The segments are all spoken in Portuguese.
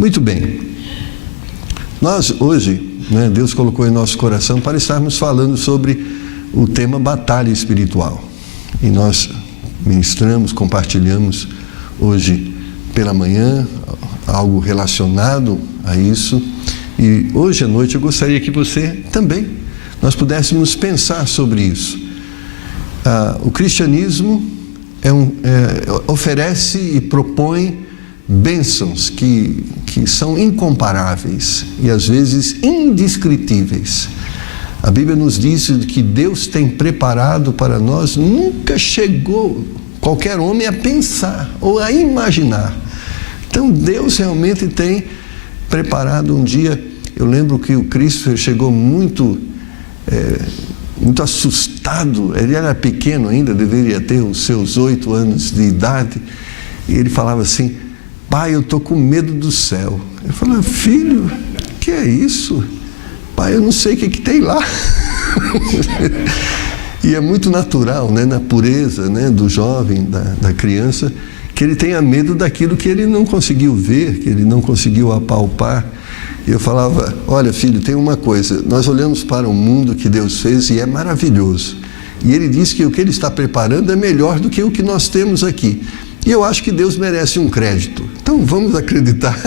Muito bem. Nós hoje, Deus colocou em nosso coração para estarmos falando sobre o tema batalha espiritual. E nós ministramos, compartilhamos hoje pela manhã algo relacionado a isso. E hoje à noite eu gostaria que você também, nós pudéssemos pensar sobre isso. O cristianismo oferece e propõe bênçãos que são incomparáveis e às vezes indescritíveis. A Bíblia nos diz que Deus tem preparado para nós, nunca chegou qualquer homem a pensar ou a imaginar. Então Deus realmente tem preparado um dia. Eu lembro que o Christopher chegou muito assustado. Ele era pequeno ainda, deveria ter os seus 8 anos de idade, e ele falava assim: pai, eu estou com medo do céu. Eu falava: filho, que é isso? Pai, eu não sei o que tem lá. E é muito natural, na pureza do jovem, da criança, que ele tenha medo daquilo que ele não conseguiu ver, que ele não conseguiu apalpar. E eu falava: olha, filho, tem uma coisa, nós olhamos para o mundo que Deus fez e é maravilhoso. E Ele diz que o que Ele está preparando é melhor do que o que nós temos aqui. E eu acho que Deus merece um crédito. Então vamos acreditar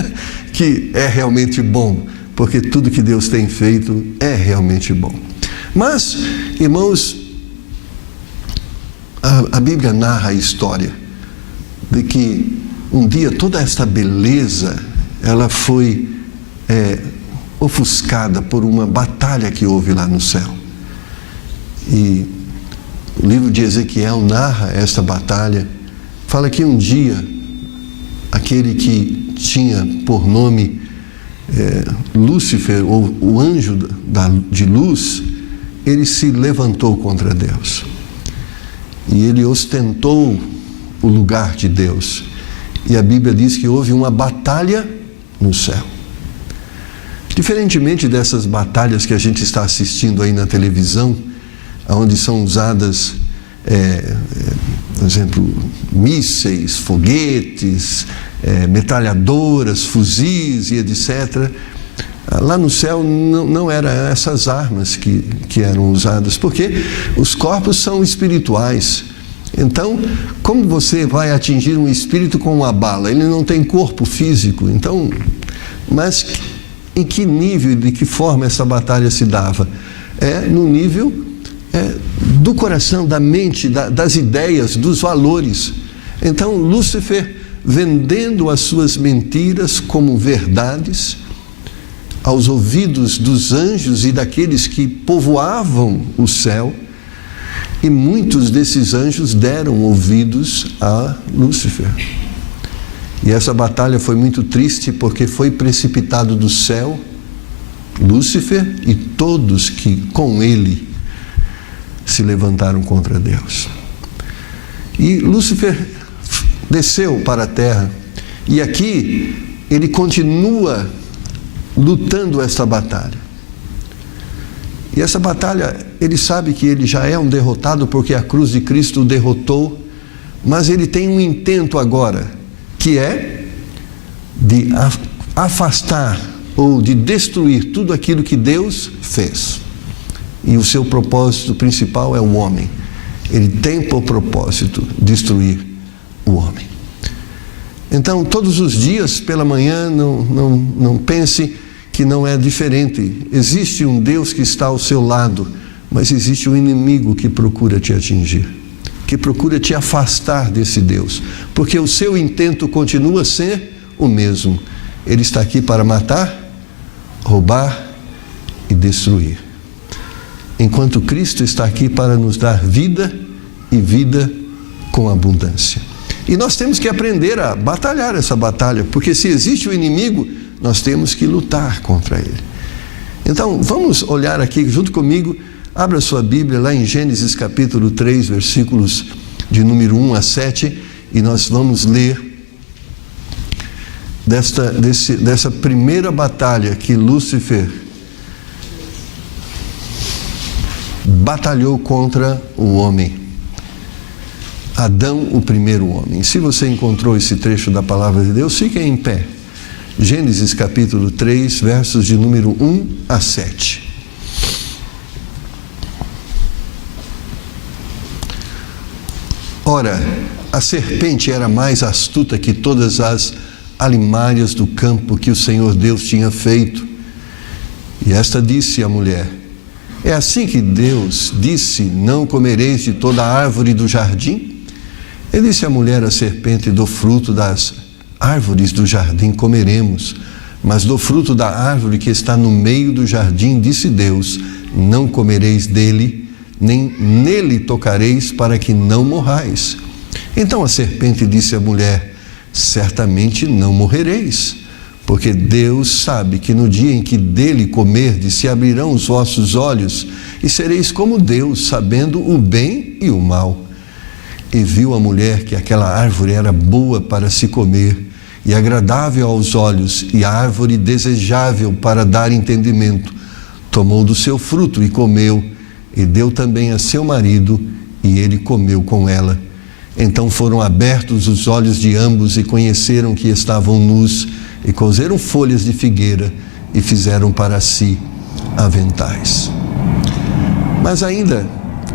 que é realmente bom, porque tudo que Deus tem feito é realmente bom. Mas, irmãos, a Bíblia narra a história de que um dia toda esta beleza, ela foi ofuscada por uma batalha que houve lá no céu. E o livro de Ezequiel narra esta batalha. Fala que um dia, aquele que tinha por nome Lúcifer, ou o anjo de luz, ele se levantou contra Deus. E ele ostentou o lugar de Deus. E a Bíblia diz que houve uma batalha no céu. Diferentemente dessas batalhas que a gente está assistindo aí na televisão, onde são usadas, por exemplo, mísseis, foguetes, metralhadoras, fuzis e etc. Lá no céu não eram essas armas que eram usadas, porque os corpos são espirituais. Então, como você vai atingir um espírito com uma bala? Ele não tem corpo físico. Então, mas em que nível e de que forma essa batalha se dava? No nível do coração, da mente, das ideias, dos valores. Então, Lúcifer, vendendo as suas mentiras como verdades aos ouvidos dos anjos e daqueles que povoavam o céu, e muitos desses anjos deram ouvidos a Lúcifer. E essa batalha foi muito triste, porque foi precipitado do céu Lúcifer e todos que com ele se levantaram contra Deus. E Lúcifer desceu para a terra, e aqui ele continua lutando esta batalha. E essa batalha, ele sabe que ele já é um derrotado, porque a cruz de Cristo o derrotou, mas ele tem um intento agora, que é de afastar ou de destruir tudo aquilo que Deus fez. E o seu propósito principal é o homem. Ele tem por propósito destruir o homem. Então, todos os dias pela manhã, não pense que não é diferente. Existe um Deus que está ao seu lado, mas existe um inimigo que procura te atingir, que procura te afastar desse Deus, porque o seu intento continua a ser o mesmo. Ele está aqui para matar, roubar e destruir. Enquanto Cristo está aqui para nos dar vida e vida com abundância. E nós temos que aprender a batalhar essa batalha, porque se existe o inimigo, nós temos que lutar contra ele. Então, vamos olhar aqui junto comigo. Abra sua Bíblia lá em Gênesis capítulo 3, versículos de número 1 a 7, e nós vamos ler dessa primeira batalha que Lúcifer batalhou contra o homem. Adão, o primeiro homem. Se você encontrou esse trecho da palavra de Deus, fique em pé. Gênesis capítulo 3, versos de número 1 a 7. Ora, a serpente era mais astuta que todas as alimárias do campo que o Senhor Deus tinha feito. E esta disse à mulher: é assim que Deus disse, não comereis de toda a árvore do jardim? E disse a mulher à serpente: do fruto das árvores do jardim comeremos, mas do fruto da árvore que está no meio do jardim, disse Deus, não comereis dele, nem nele tocareis, para que não morrais. Então a serpente disse à mulher: certamente não morrereis, porque Deus sabe que no dia em que dele comerdes, se abrirão os vossos olhos, e sereis como Deus, sabendo o bem e o mal. E viu a mulher que aquela árvore era boa para se comer, e agradável aos olhos, e árvore desejável para dar entendimento. Tomou do seu fruto e comeu, e deu também a seu marido, e ele comeu com ela. Então foram abertos os olhos de ambos, e conheceram que estavam nus, e coseram folhas de figueira, e fizeram para si aventais. Mas ainda,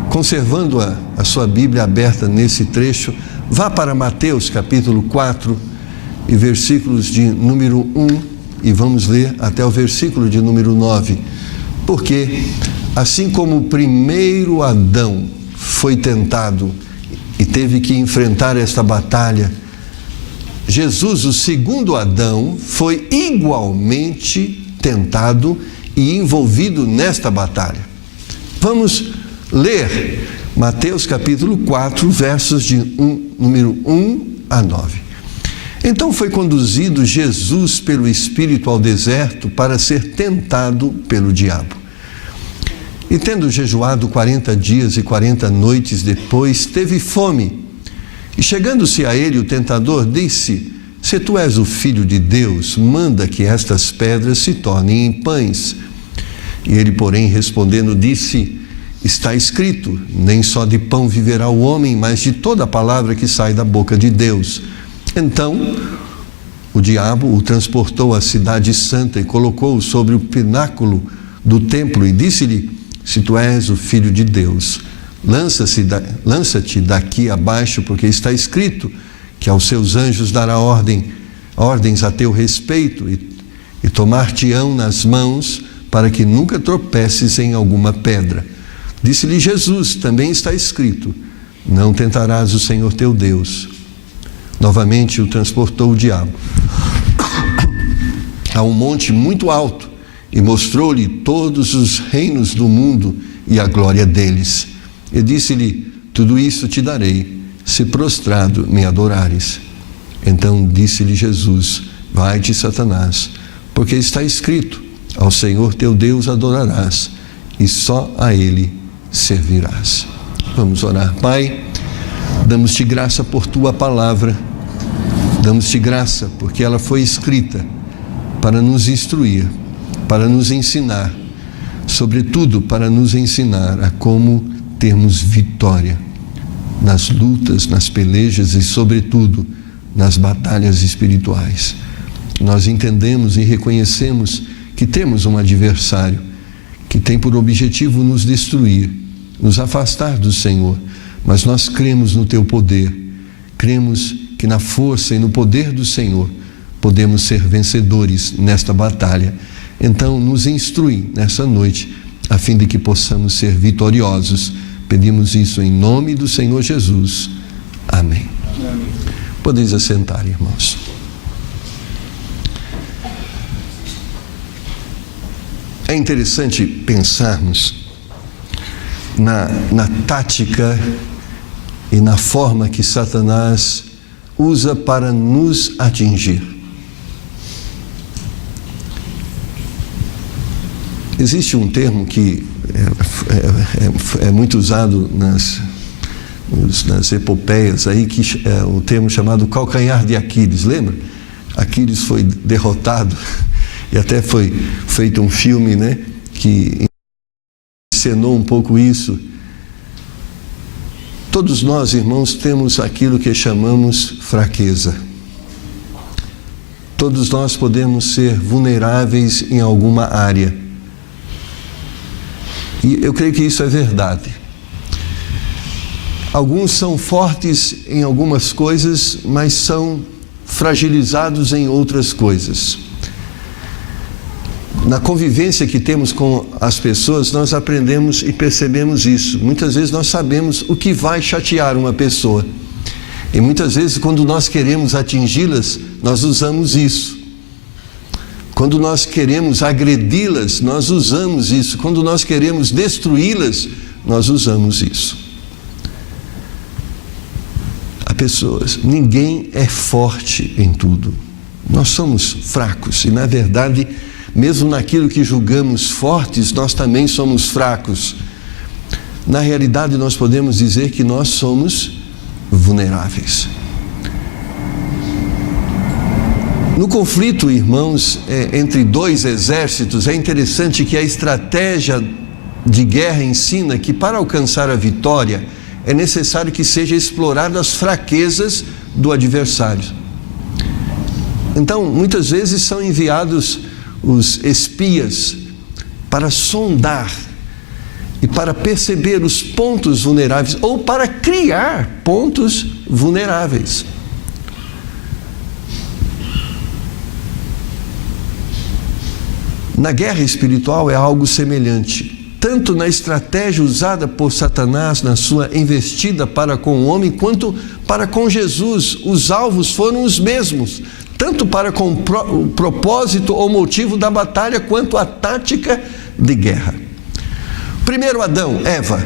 conservando a sua Bíblia aberta nesse trecho, vá para Mateus capítulo 4, e versículos de número 1, e vamos ler até o versículo de número 9. Porque, assim como o primeiro Adão foi tentado e teve que enfrentar esta batalha, Jesus, o segundo Adão, foi igualmente tentado e envolvido nesta batalha. Vamos ler Mateus capítulo 4, versos de número 1 a 9. Então foi conduzido Jesus pelo Espírito ao deserto para ser tentado pelo diabo. E tendo jejuado 40 dias e 40 noites depois, teve fome. E chegando-se a ele, o tentador disse: se tu és o Filho de Deus, manda que estas pedras se tornem em pães. E ele, porém, respondendo, disse: está escrito, nem só de pão viverá o homem, mas de toda a palavra que sai da boca de Deus. Então, o diabo o transportou à cidade santa e colocou-o sobre o pináculo do templo e disse-lhe: se tu és o Filho de Deus, lança-te daqui abaixo, porque está escrito que aos seus anjos dará ordens a teu respeito, e tomar-te-ão nas mãos, para que nunca tropeces em alguma pedra. Disse-lhe Jesus: também está escrito, não tentarás o Senhor teu Deus. Novamente o transportou o diabo a um monte muito alto e mostrou-lhe todos os reinos do mundo e a glória deles. E disse-lhe: tudo isso te darei, se prostrado me adorares. Então disse-lhe Jesus: vai-te, Satanás, porque está escrito, ao Senhor teu Deus adorarás, e só a Ele servirás. Vamos orar. Pai, damos-te graça por tua palavra, damos-te graça porque ela foi escrita para nos instruir, para nos ensinar, sobretudo para nos ensinar a como termos vitória nas lutas, nas pelejas e, sobretudo, nas batalhas espirituais. Nós entendemos e reconhecemos que temos um adversário que tem por objetivo nos destruir, nos afastar do Senhor, mas nós cremos no teu poder, cremos que na força e no poder do Senhor podemos ser vencedores nesta batalha. Então nos instrui nessa noite, a fim de que possamos ser vitoriosos. Pedimos isso em nome do Senhor Jesus. Amém. Amém. Podeis assentar, irmãos. É interessante pensarmos na tática e na forma que Satanás usa para nos atingir. Existe um termo que é muito usado nas epopeias aí, que é o termo chamado calcanhar de Aquiles. Lembra? Aquiles foi derrotado e até foi feito um filme, né, que encenou um pouco isso. Todos nós, irmãos, temos aquilo que chamamos fraqueza. Todos nós podemos ser vulneráveis em alguma área. E eu creio que isso é verdade. Alguns são fortes em algumas coisas, mas são fragilizados em outras coisas. Na convivência que temos com as pessoas, nós aprendemos e percebemos isso. Muitas vezes nós sabemos o que vai chatear uma pessoa. E muitas vezes, quando nós queremos atingi-las, nós usamos isso. Quando nós queremos agredi-las, nós usamos isso. Quando nós queremos destruí-las, nós usamos isso. Há pessoas, ninguém é forte em tudo. Nós somos fracos e, na verdade, mesmo naquilo que julgamos fortes, nós também somos fracos. Na realidade, nós podemos dizer que nós somos vulneráveis. No conflito, irmãos, entre dois exércitos, é interessante que a estratégia de guerra ensina que para alcançar a vitória é necessário que seja explorado as fraquezas do adversário. Então, muitas vezes são enviados os espias para sondar e para perceber os pontos vulneráveis ou para criar pontos vulneráveis. Na guerra espiritual é algo semelhante, tanto na estratégia usada por Satanás na sua investida para com o homem, quanto para com Jesus. Os alvos foram os mesmos, tanto para com o propósito ou motivo da batalha, quanto a tática de guerra. Primeiro Adão, Eva.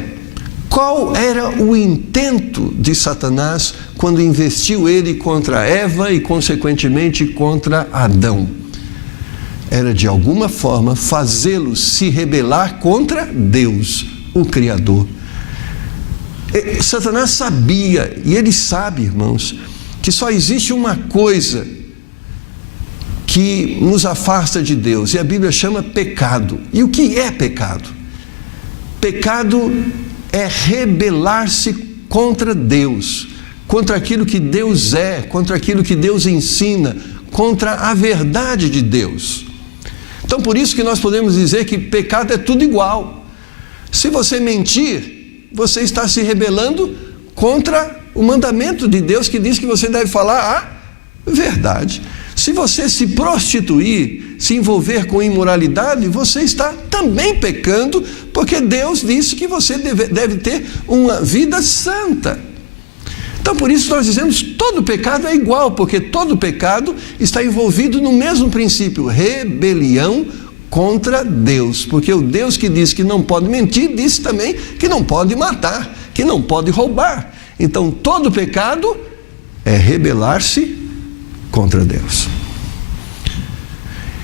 Qual era o intento de Satanás quando investiu ele contra Eva e, consequentemente, contra Adão? Era, de alguma forma, fazê-los se rebelar contra Deus, o Criador. Satanás sabia, e ele sabe, irmãos, que só existe uma coisa que nos afasta de Deus, e a Bíblia chama pecado. E o que é pecado? Pecado é rebelar-se contra Deus, contra aquilo que Deus é, contra aquilo que Deus ensina, contra a verdade de Deus. Então, por isso que nós podemos dizer que pecado é tudo igual. Se você mentir, você está se rebelando contra o mandamento de Deus que diz que você deve falar a verdade. Se você se prostituir, se envolver com imoralidade, você está também pecando, porque Deus disse que você deve ter uma vida santa. Então, por isso nós dizemos que todo pecado é igual, porque todo pecado está envolvido no mesmo princípio, rebelião contra Deus. Porque o Deus que diz que não pode mentir, disse também que não pode matar, que não pode roubar. Então, todo pecado é rebelar-se contra Deus.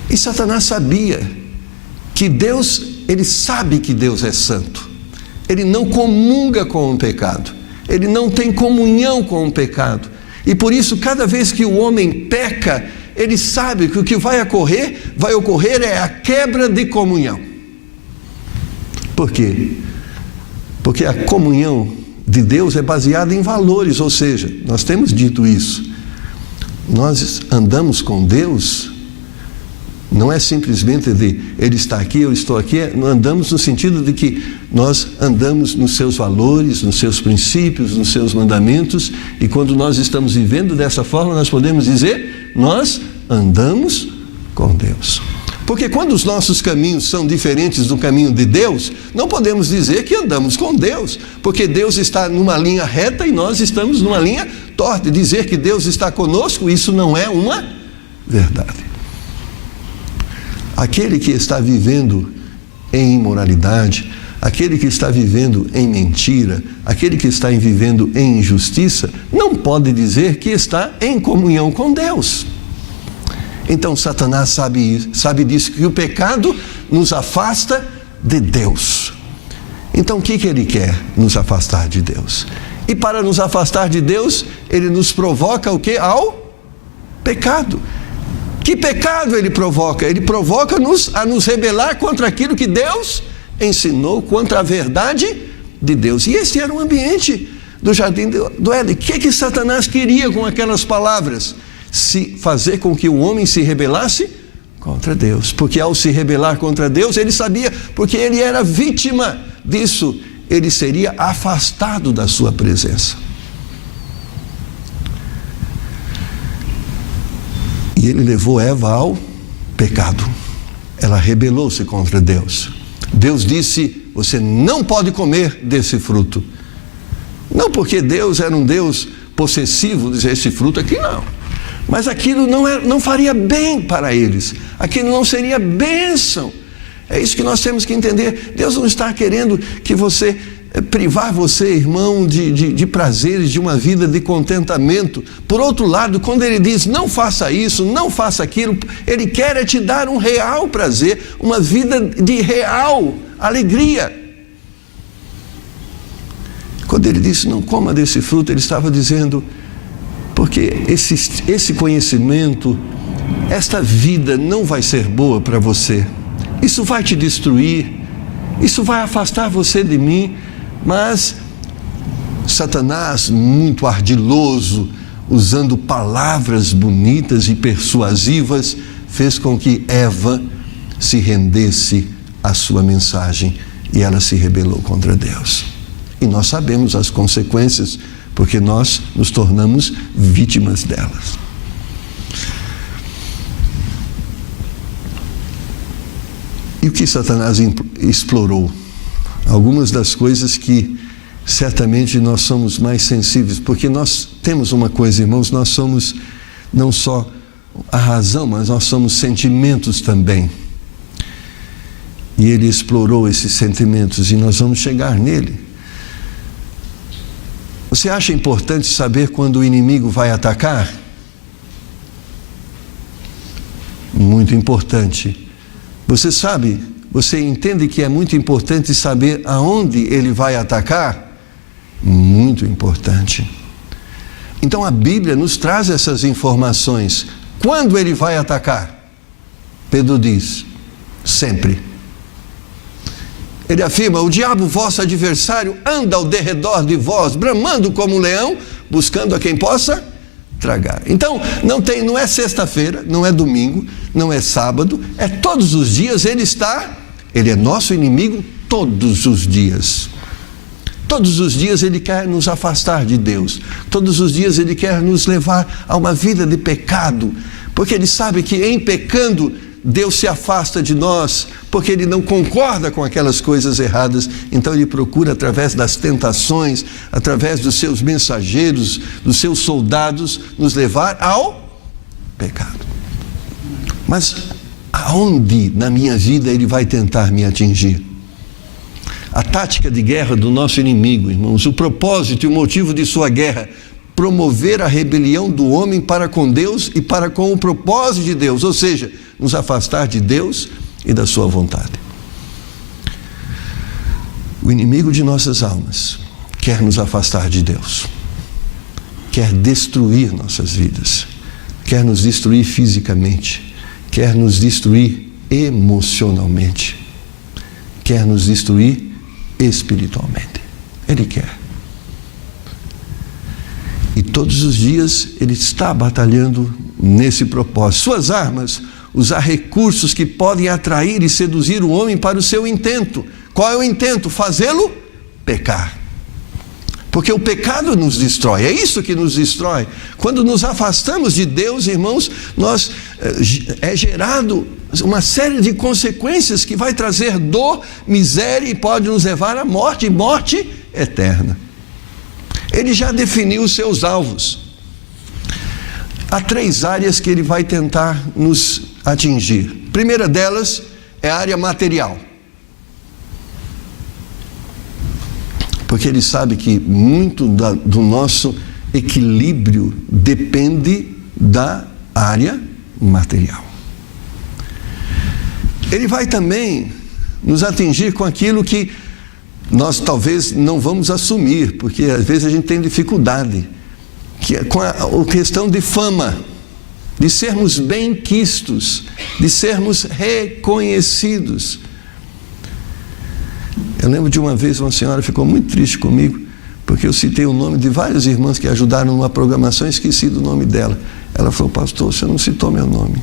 E Satanás sabia que Deus, ele sabe que Deus é santo. Ele não comunga com o pecado. Ele não tem comunhão com o pecado. E por isso, cada vez que o homem peca, ele sabe que o que vai ocorrer é a quebra de comunhão. Por quê? Porque a comunhão de Deus é baseada em valores, ou seja, nós temos dito isso. Nós andamos com Deus, não é simplesmente de Ele está aqui, eu estou aqui, andamos no sentido de que nós andamos nos seus valores, nos seus princípios, nos seus mandamentos, e quando nós estamos vivendo dessa forma, nós podemos dizer, nós andamos com Deus. Porque quando os nossos caminhos são diferentes do caminho de Deus, não podemos dizer que andamos com Deus, porque Deus está numa linha reta e nós estamos numa linha torta. Dizer que Deus está conosco, isso não é uma verdade. Aquele que está vivendo em imoralidade, aquele que está vivendo em mentira, aquele que está vivendo em injustiça, não pode dizer que está em comunhão com Deus. Então Satanás sabe disso, que o pecado nos afasta de Deus. Então o que ele quer? Nos afastar de Deus. E para nos afastar de Deus, ele nos provoca o quê? Ao pecado. Que pecado ele provoca? Ele provoca-nos a nos rebelar contra aquilo que Deus ensinou, contra a verdade de Deus. E esse era o ambiente do jardim do Éden. O que Satanás queria com aquelas palavras? fazer com que o homem se rebelasse contra Deus. Porque ao se rebelar contra Deus, ele sabia, porque ele era vítima disso, ele seria afastado da sua presença. E ele levou Eva ao pecado. Ela rebelou-se contra Deus. Deus disse: você não pode comer desse fruto. Não porque Deus era um Deus possessivo, dizer esse fruto aqui não. Mas aquilo não faria bem para eles. Aquilo não seria bênção. É isso que nós temos que entender. Deus não está querendo que você privar você, irmão, de prazeres, de uma vida de contentamento. Por outro lado, quando ele diz não faça isso, não faça aquilo, ele quer te dar um real prazer, uma vida de real alegria. Quando ele disse não coma desse fruto, ele estava dizendo, porque esse conhecimento, esta vida não vai ser boa para você. Isso vai te destruir, isso vai afastar você de mim. Mas Satanás, muito ardiloso, usando palavras bonitas e persuasivas, fez com que Eva se rendesse à sua mensagem e ela se rebelou contra Deus. E nós sabemos as consequências, porque nós nos tornamos vítimas delas. E o que Satanás explorou? Algumas das coisas que certamente nós somos mais sensíveis, porque nós temos uma coisa, irmãos, nós somos não só a razão, mas nós somos sentimentos também. E ele explorou esses sentimentos e nós vamos chegar nele. Você acha importante saber quando o inimigo vai atacar? Muito importante. Você sabe, você entende que é muito importante saber aonde ele vai atacar? Muito importante. Então a Bíblia nos traz essas informações. Quando ele vai atacar? Pedro diz, sempre. Ele afirma, o diabo, vosso adversário, anda ao derredor de vós, bramando como um leão, buscando a quem possa tragar. Então, não é sexta-feira, não é domingo, não é sábado, é todos os dias ele é nosso inimigo todos os dias. Todos os dias ele quer nos afastar de Deus. Todos os dias ele quer nos levar a uma vida de pecado, porque ele sabe que em pecando Deus se afasta de nós, porque ele não concorda com aquelas coisas erradas. Então ele procura, através das tentações, através dos seus mensageiros, dos seus soldados, nos levar ao pecado. Mas aonde na minha vida ele vai tentar me atingir? A tática de guerra do nosso inimigo, irmãos, o propósito e o motivo de sua guerra, promover a rebelião do homem para com Deus e para com o propósito de Deus, ou seja, nos afastar de Deus e da sua vontade. O inimigo de nossas almas quer nos afastar de Deus, quer destruir nossas vidas, quer nos destruir fisicamente, quer nos destruir emocionalmente, quer nos destruir espiritualmente. Ele quer. E todos os dias ele está batalhando nesse propósito. Suas armas, usar recursos que podem atrair e seduzir o homem para o seu intento. Qual é o intento? Fazê-lo pecar. Porque o pecado nos destrói, é isso que nos destrói. Quando nos afastamos de Deus, irmãos, é gerado uma série de consequências que vai trazer dor, miséria e pode nos levar à morte, e morte eterna. Ele já definiu os seus alvos. Há 3 áreas que ele vai tentar nos atingir. A primeira delas é a área material. Porque ele sabe que muito do nosso equilíbrio depende da área material. Ele vai também nos atingir com aquilo que nós talvez não vamos assumir, porque às vezes a gente tem dificuldade, que é com a questão de fama, de sermos bem-quistos, de sermos reconhecidos. Eu lembro de uma vez uma senhora ficou muito triste comigo, Porque eu citei o nome de várias irmãs que ajudaram numa programação e esqueci do nome dela. Ela falou: pastor, você não citou meu nome.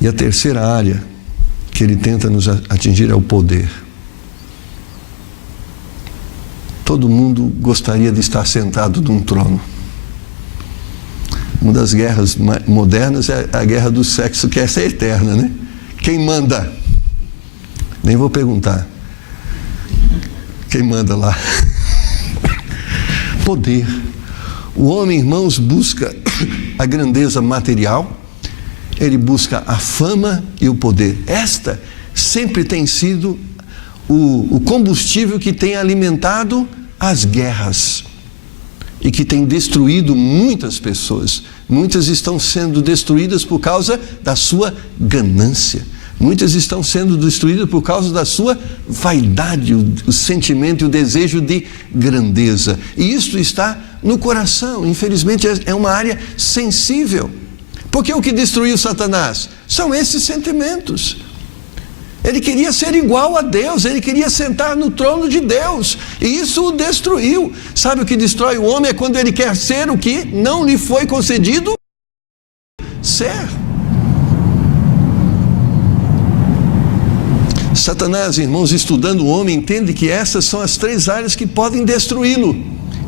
E a terceira área que ele tenta nos atingir é o poder. Todo mundo gostaria de estar sentado num trono. Uma das guerras modernas é a guerra do sexo, que essa é eterna, né? Quem manda? Nem vou perguntar. Quem manda lá? Poder. O homem, irmãos, busca a grandeza material, ele busca a fama e o poder. Esta sempre tem sido o combustível que tem alimentado as guerras e que tem destruído muitas pessoas. Muitas estão sendo destruídas por causa da sua ganância. Muitas estão sendo destruídas por causa da sua vaidade, o sentimento e o desejo de grandeza. E isso está no coração. Infelizmente é uma área sensível. Porque o que destruiu Satanás são esses sentimentos. Ele queria ser igual a Deus, ele queria sentar no trono de Deus, e isso o destruiu. Sabe o que destrói o homem? É quando ele quer ser o que não lhe foi concedido ser. Satanás, irmãos, estudando o homem, entende que essas são as três áreas que podem destruí-lo.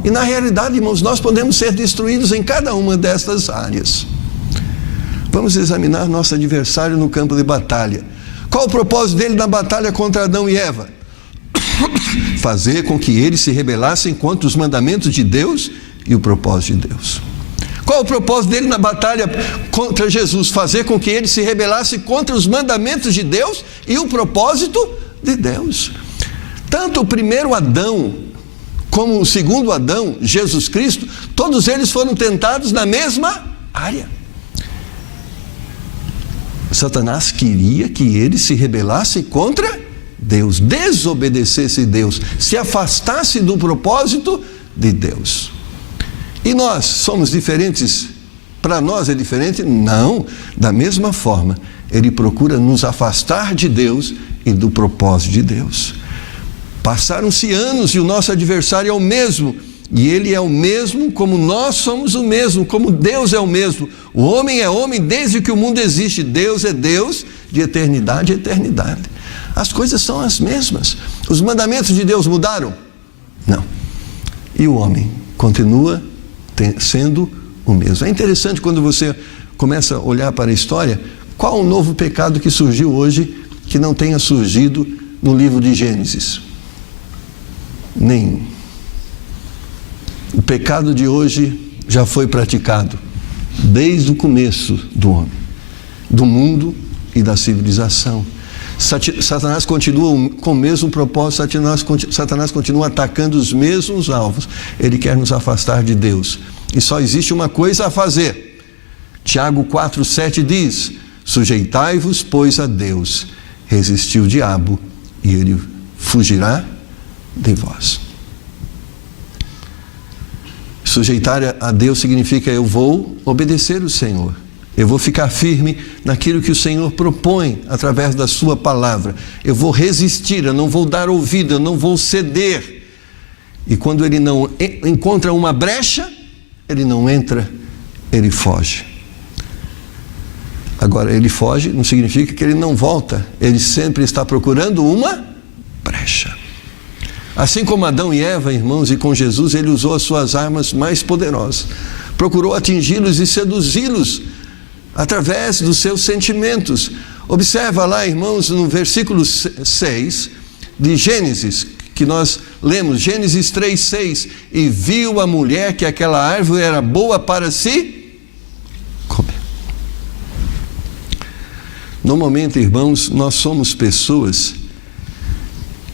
E na realidade, irmãos, nós podemos ser destruídos em cada uma destas áreas. Vamos examinar nosso adversário no campo de batalha. Qual o propósito dele na batalha contra Adão e Eva? Fazer com que eles se rebelassem contra os mandamentos de Deus e o propósito de Deus. Qual o propósito dele na batalha contra Jesus? Fazer com que ele se rebelasse contra os mandamentos de Deus e o propósito de Deus. Tanto o primeiro Adão como o segundo Adão, Jesus Cristo, todos eles foram tentados na mesma área. Satanás queria que ele se rebelasse contra Deus, desobedecesse Deus, se afastasse do propósito de Deus. E nós somos diferentes? Para nós é diferente? Não. Da mesma forma, ele procura nos afastar de Deus e do propósito de Deus. Passaram-se anos e o nosso adversário é o mesmo. E ele é o mesmo como nós somos o mesmo, como Deus é o mesmo. O homem é homem desde que o mundo existe. Deus é Deus de eternidade a eternidade. As coisas são as mesmas. Os mandamentos de Deus mudaram? Não. E o homem continua sendo o mesmo. É interessante quando você começa a olhar para a história, qual o novo pecado que surgiu hoje que não tenha surgido no livro de Gênesis? Nenhum. O pecado de hoje já foi praticado desde o começo do homem, do mundo e da civilização. Satanás continua com o mesmo propósito, Satanás continua atacando os mesmos alvos. Ele quer nos afastar de Deus. E só existe uma coisa a fazer. Tiago 4,7 diz: sujeitai-vos, pois, a Deus, resisti o diabo, e ele fugirá de vós. Sujeitar a Deus significa eu vou obedecer o Senhor. Eu vou ficar firme naquilo que o Senhor propõe através da sua palavra. Eu vou resistir, eu não vou dar ouvido, eu não vou ceder. E quando ele não encontra uma brecha, ele não entra, ele foge. Agora, ele foge não significa que ele não volta. Ele sempre está procurando uma brecha. Assim como Adão e Eva, irmãos, e com Jesus, ele usou as suas armas mais poderosas. Procurou atingi-los e seduzi-los através dos seus sentimentos. Observa lá, irmãos, no versículo 6 de Gênesis, que nós lemos, Gênesis 3:6, e viu a mulher que aquela árvore era boa para se comer. Normalmente, irmãos, nós somos pessoas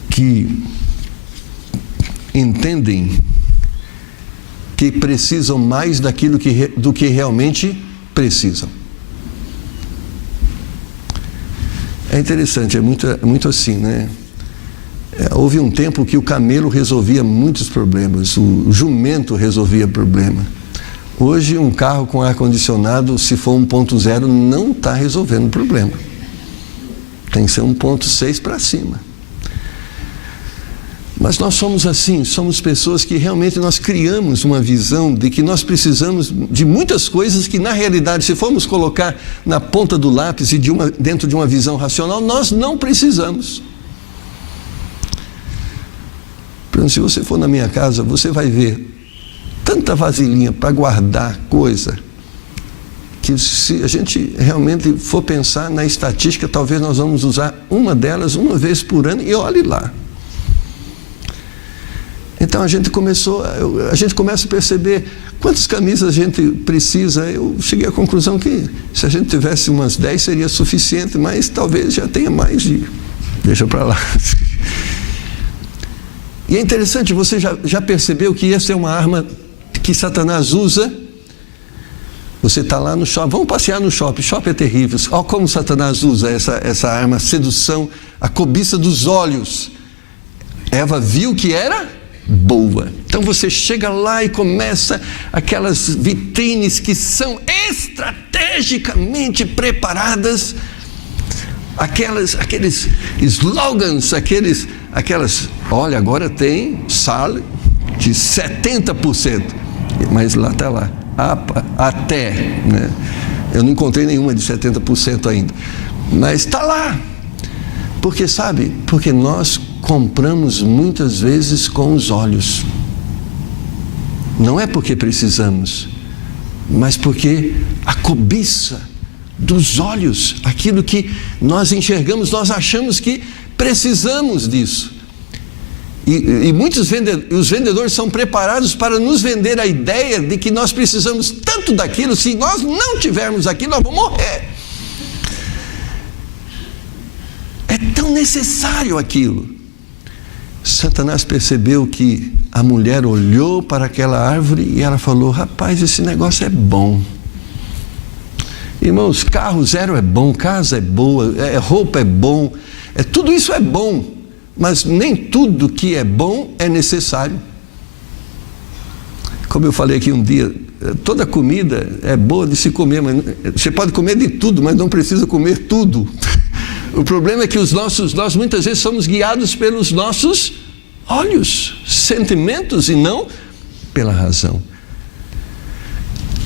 que entendem que precisam mais do que realmente precisam. É interessante, é muito assim, né? Houve um tempo que o camelo resolvia muitos problemas, o jumento resolvia problema. Hoje, um carro com ar-condicionado, se for 1.0, não está resolvendo o problema. Tem que ser 1.6 para cima. Mas nós somos assim, somos pessoas que realmente nós criamos uma visão de que nós precisamos de muitas coisas que, na realidade, se formos colocar na ponta do lápis e dentro de uma visão racional, nós não precisamos. Por exemplo, se você for na minha casa, você vai ver tanta vasilhinha para guardar coisa, que se a gente realmente for pensar na estatística, talvez nós vamos usar uma delas uma vez por ano, e olhe lá. Então a gente começa a perceber quantas camisas a gente precisa. Eu cheguei à conclusão que se a gente tivesse umas 10 seria suficiente, mas talvez já tenha mais de... Deixa para lá. E é interessante, você já percebeu que essa é uma arma que Satanás usa? Você está lá no shopping, vamos passear no shopping, shopping é terrível. Olha como Satanás usa essa arma, a sedução, a cobiça dos olhos. Eva viu que era boa. Então você chega lá e começa aquelas vitrines que são estrategicamente preparadas, aqueles slogans, aquelas, olha, agora tem sal de 70%, mas lá está lá, até, né? Eu não encontrei nenhuma de 70% ainda, mas está lá. Porque sabe, porque nós compramos muitas vezes com os olhos. Não é porque precisamos, mas porque a cobiça dos olhos, aquilo que nós enxergamos, nós achamos que precisamos disso. E os vendedores são preparados para nos vender a ideia de que nós precisamos tanto daquilo, se nós não tivermos aquilo, nós vamos morrer. É tão necessário aquilo. Satanás percebeu que a mulher olhou para aquela árvore e ela falou: rapaz, esse negócio é bom. Irmãos, carro zero é bom, casa é boa, roupa é bom, tudo isso é bom, mas nem tudo que é bom é necessário. Como eu falei aqui um dia, toda comida é boa de se comer, mas você pode comer de tudo, mas não precisa comer tudo. O problema é que nós muitas vezes somos guiados pelos nossos olhos, sentimentos, e não pela razão.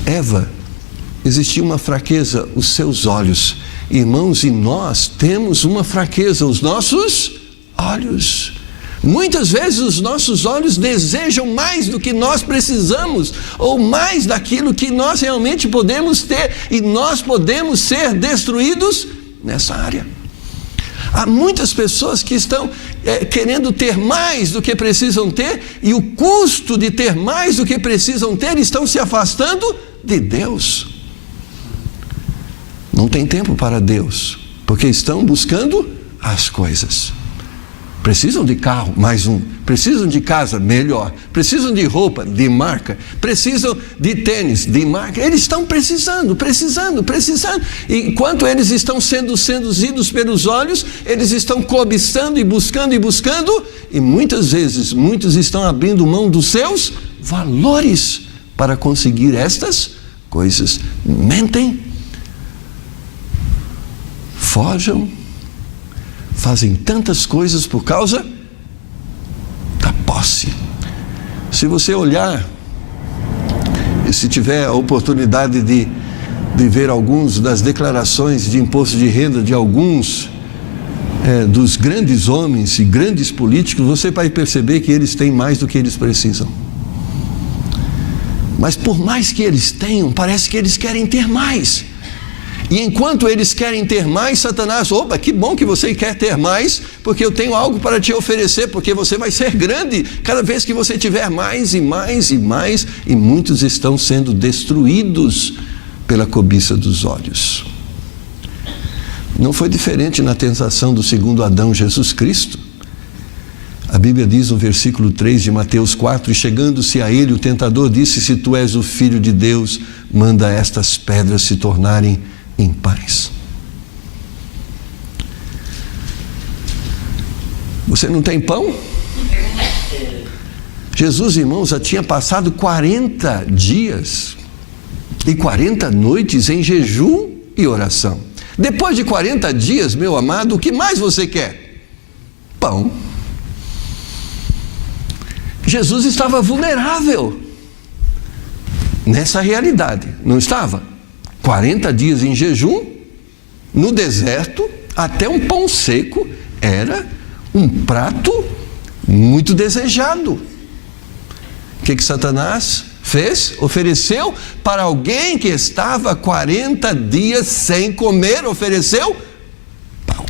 Eva, existia uma fraqueza, os seus olhos. Irmãos, e nós temos uma fraqueza, os nossos olhos. Muitas vezes os nossos olhos desejam mais do que nós precisamos, ou mais daquilo que nós realmente podemos ter, e nós podemos ser destruídos nessa área. Há muitas pessoas que estão querendo ter mais do que precisam ter, e o custo de ter mais do que precisam ter estão se afastando de Deus. Não tem tempo para Deus, porque estão buscando as coisas. Precisam de carro, mais um. Precisam de casa, melhor. Precisam de roupa, de marca. Precisam de tênis, de marca. Eles estão precisando. E enquanto eles estão sendo seduzidos pelos olhos, eles estão cobiçando e buscando. E muitas vezes, muitos estão abrindo mão dos seus valores para conseguir estas coisas. Mentem, forjam, fazem tantas coisas por causa da posse. Se você olhar, e se tiver a oportunidade de ver alguns das declarações de imposto de renda de alguns dos grandes homens e grandes políticos, você vai perceber que eles têm mais do que eles precisam. Mas por mais que eles tenham, parece que eles querem ter mais. E enquanto eles querem ter mais, Satanás: opa, que bom que você quer ter mais, porque eu tenho algo para te oferecer, porque você vai ser grande cada vez que você tiver mais e mais e mais. E muitos estão sendo destruídos pela cobiça dos olhos. Não foi diferente na tentação do segundo Adão, Jesus Cristo. A Bíblia diz no versículo 3 de Mateus 4: e chegando-se a ele, o tentador disse: se tu és o Filho de Deus, manda estas pedras se tornarem em paz. Você não tem pão? Jesus, irmãos, já tinha passado 40 dias e 40 noites em jejum e oração. Depois de 40 dias, meu amado, o que mais você quer? Pão. Jesus estava vulnerável nessa realidade, não estava? 40 dias em jejum, no deserto, até um pão seco era um prato muito desejado. O que Satanás fez? Ofereceu para alguém que estava 40 dias sem comer, ofereceu pão.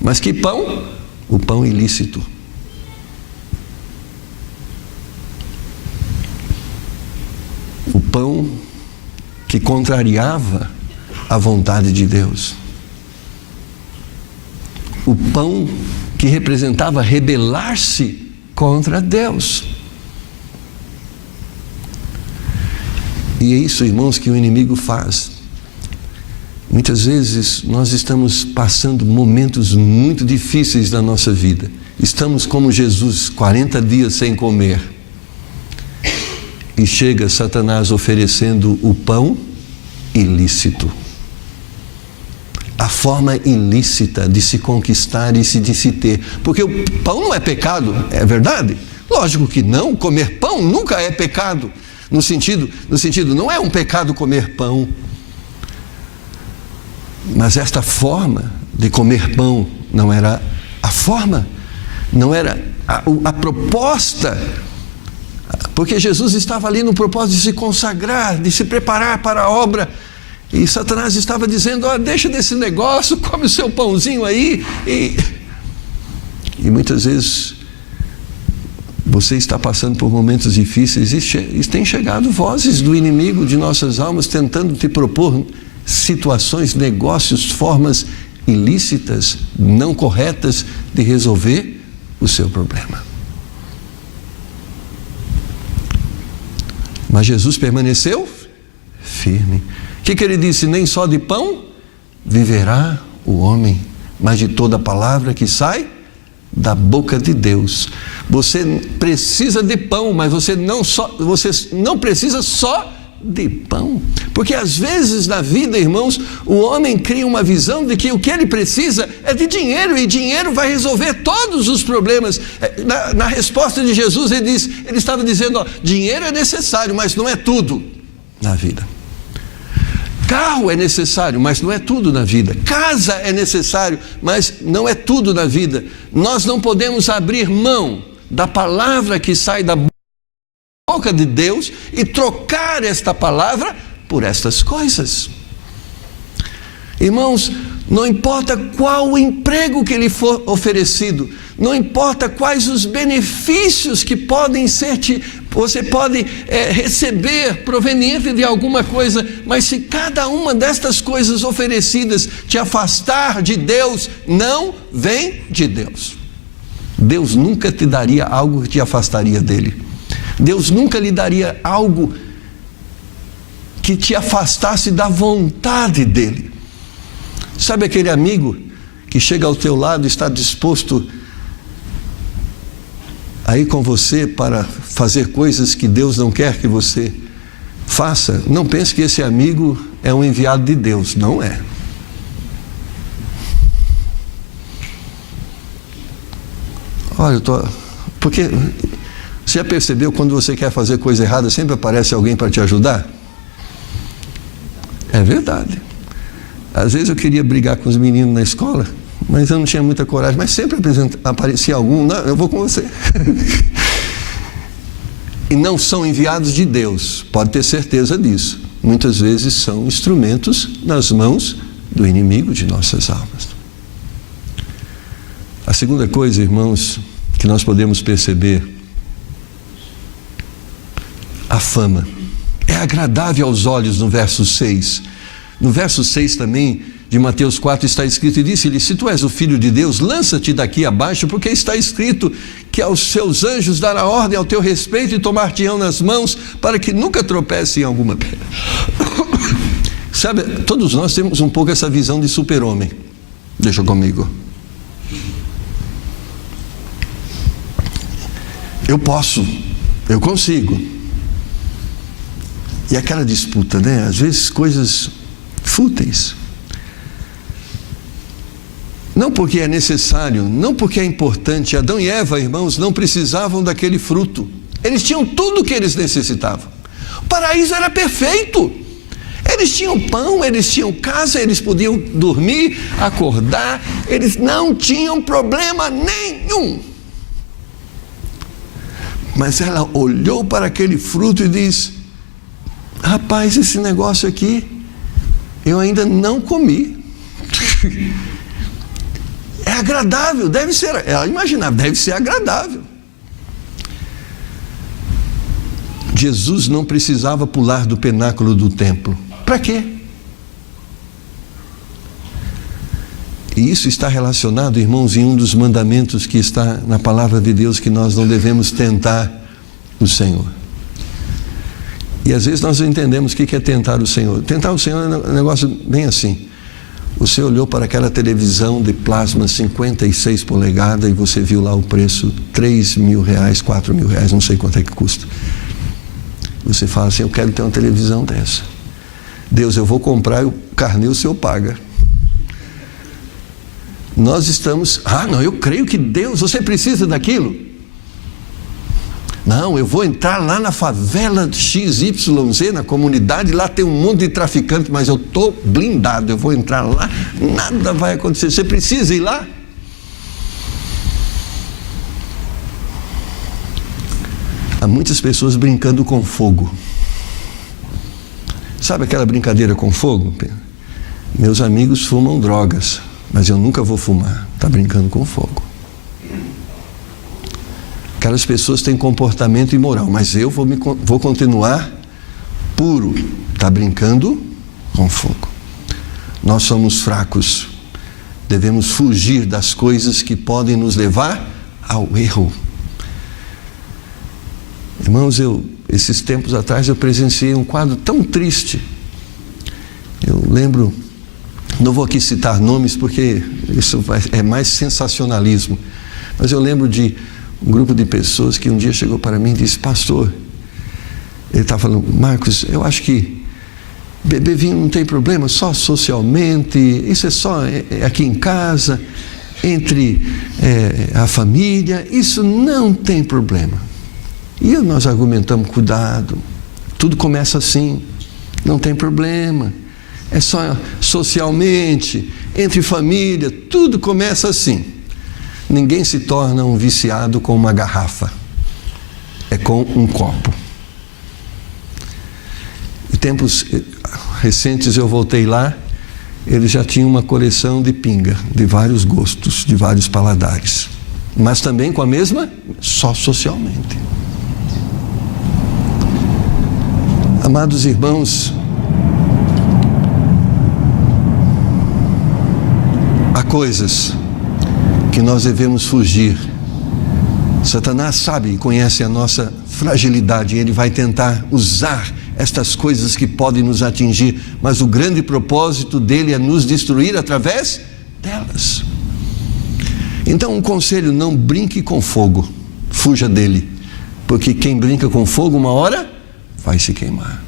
Mas que pão? O pão ilícito. O pão que contrariava a vontade de Deus. O pão que representava rebelar-se contra Deus. E é isso, irmãos, que o inimigo faz. Muitas vezes nós estamos passando momentos muito difíceis da nossa vida. Estamos como Jesus, 40 dias sem comer. E chega Satanás oferecendo o pão ilícito. A forma ilícita de se conquistar e de se ter. Porque o pão não é pecado, é verdade? Lógico que não, comer pão nunca é pecado. No sentido, não é um pecado comer pão. Mas esta forma de comer pão não era a forma, não era a proposta. Porque Jesus estava ali no propósito de se consagrar, de se preparar para a obra. E Satanás estava dizendo, deixa desse negócio, come o seu pãozinho aí. E muitas vezes você está passando por momentos difíceis e tem chegado vozes do inimigo de nossas almas tentando te propor situações, negócios, formas ilícitas, não corretas de resolver o seu problema. Mas Jesus permaneceu firme. O que ele disse? Nem só de pão viverá o homem, mas de toda palavra que sai da boca de Deus. Você precisa de pão, mas você não precisa só de pão. Porque às vezes na vida, irmãos, o homem cria uma visão de que o que ele precisa é de dinheiro, e dinheiro vai resolver todos os problemas. Na resposta de Jesus, ele estava dizendo, dinheiro é necessário, mas não é tudo na vida. Carro é necessário, mas não é tudo na vida. Casa é necessário, mas não é tudo na vida. Nós não podemos abrir mão da palavra que sai da boca de Deus e trocar esta palavra por estas coisas. Irmãos, não importa qual o emprego que lhe for oferecido, não importa quais os benefícios que você pode receber proveniente de alguma coisa, mas se cada uma destas coisas oferecidas te afastar de Deus, não vem de Deus. Deus nunca te daria algo que te afastaria dele. Deus nunca lhe daria algo que te afastasse da vontade dele. Sabe aquele amigo que chega ao teu lado e está disposto a ir com você para fazer coisas que Deus não quer que você faça? Não pense que esse amigo é um enviado de Deus, não é. Olha, porque você já percebeu quando você quer fazer coisa errada, sempre aparece alguém para te ajudar? É verdade. Às vezes eu queria brigar com os meninos na escola, mas eu não tinha muita coragem, mas sempre aparecia algum, não, eu vou com você. E não são enviados de Deus, pode ter certeza disso. Muitas vezes são instrumentos nas mãos do inimigo de nossas almas. A segunda coisa, irmãos, que nós podemos perceber, a fama é agradável aos olhos, no verso 6. No verso 6 também, de Mateus 4, está escrito, e disse-lhe, se tu és o Filho de Deus, lança-te daqui abaixo, porque está escrito que aos seus anjos dará ordem ao teu respeito e tomar-te-ão nas mãos, para que nunca tropece em alguma pedra. Sabe, todos nós temos um pouco essa visão de super-homem. Deixa comigo. Eu posso, eu consigo. E aquela disputa, né? Às vezes coisas fúteis. Não porque é necessário, não porque é importante. Adão e Eva, irmãos, não precisavam daquele fruto. Eles tinham tudo o que eles necessitavam. O paraíso era perfeito. Eles tinham pão, eles tinham casa, eles podiam dormir, acordar. Eles não tinham problema nenhum. Mas ela olhou para aquele fruto e disse: rapaz, esse negócio aqui, eu ainda não comi. É agradável, deve ser. Ela imaginava, deve ser agradável. Jesus não precisava pular do pináculo do templo. Para quê? E isso está relacionado, irmãos, em um dos mandamentos que está na palavra de Deus, que nós não devemos tentar o Senhor. E às vezes nós não entendemos o que é tentar o Senhor. Tentar o Senhor é um negócio bem assim. Você olhou para aquela televisão de plasma 56 polegadas e você viu lá o preço, R$3.000, R$4.000, não sei quanto é que custa. Você fala assim: eu quero ter uma televisão dessa. Deus, eu vou comprar e o carnê o Senhor paga. Nós estamos, não, eu creio que Deus, você precisa daquilo? Não, eu vou entrar lá na favela XYZ, na comunidade, lá tem um monte de traficante, mas eu estou blindado, eu vou entrar lá, nada vai acontecer. Você precisa ir lá? Há muitas pessoas brincando com fogo. Sabe aquela brincadeira com fogo? Meus amigos fumam drogas, mas eu nunca vou fumar. Está brincando com fogo. Aquelas pessoas têm comportamento imoral, mas eu vou continuar puro. Está brincando com fogo. Nós somos fracos. Devemos fugir das coisas que podem nos levar ao erro. Irmãos, esses tempos atrás eu presenciei um quadro tão triste. Eu lembro, não vou aqui citar nomes porque isso é mais sensacionalismo, mas eu lembro de um grupo de pessoas que um dia chegou para mim e disse: pastor, ele estava falando, Marcos, eu acho que beber vinho não tem problema, só socialmente, isso é só aqui em casa, entre a família, isso não tem problema. E nós argumentamos: cuidado, tudo começa assim, não tem problema, é só socialmente, entre família, tudo começa assim. Ninguém se torna um viciado com uma garrafa, é com um copo. Em tempos recentes eu voltei lá, eles já tinham uma coleção de pinga, de vários gostos, de vários paladares, mas também com a mesma, só socialmente. Amados irmãos, há coisas que nós devemos fugir. Satanás sabe e conhece a nossa fragilidade, e ele vai tentar usar estas coisas que podem nos atingir, mas o grande propósito dele é nos destruir através delas. Então, um conselho: não brinque com fogo, fuja dele, porque quem brinca com fogo, uma hora vai se queimar.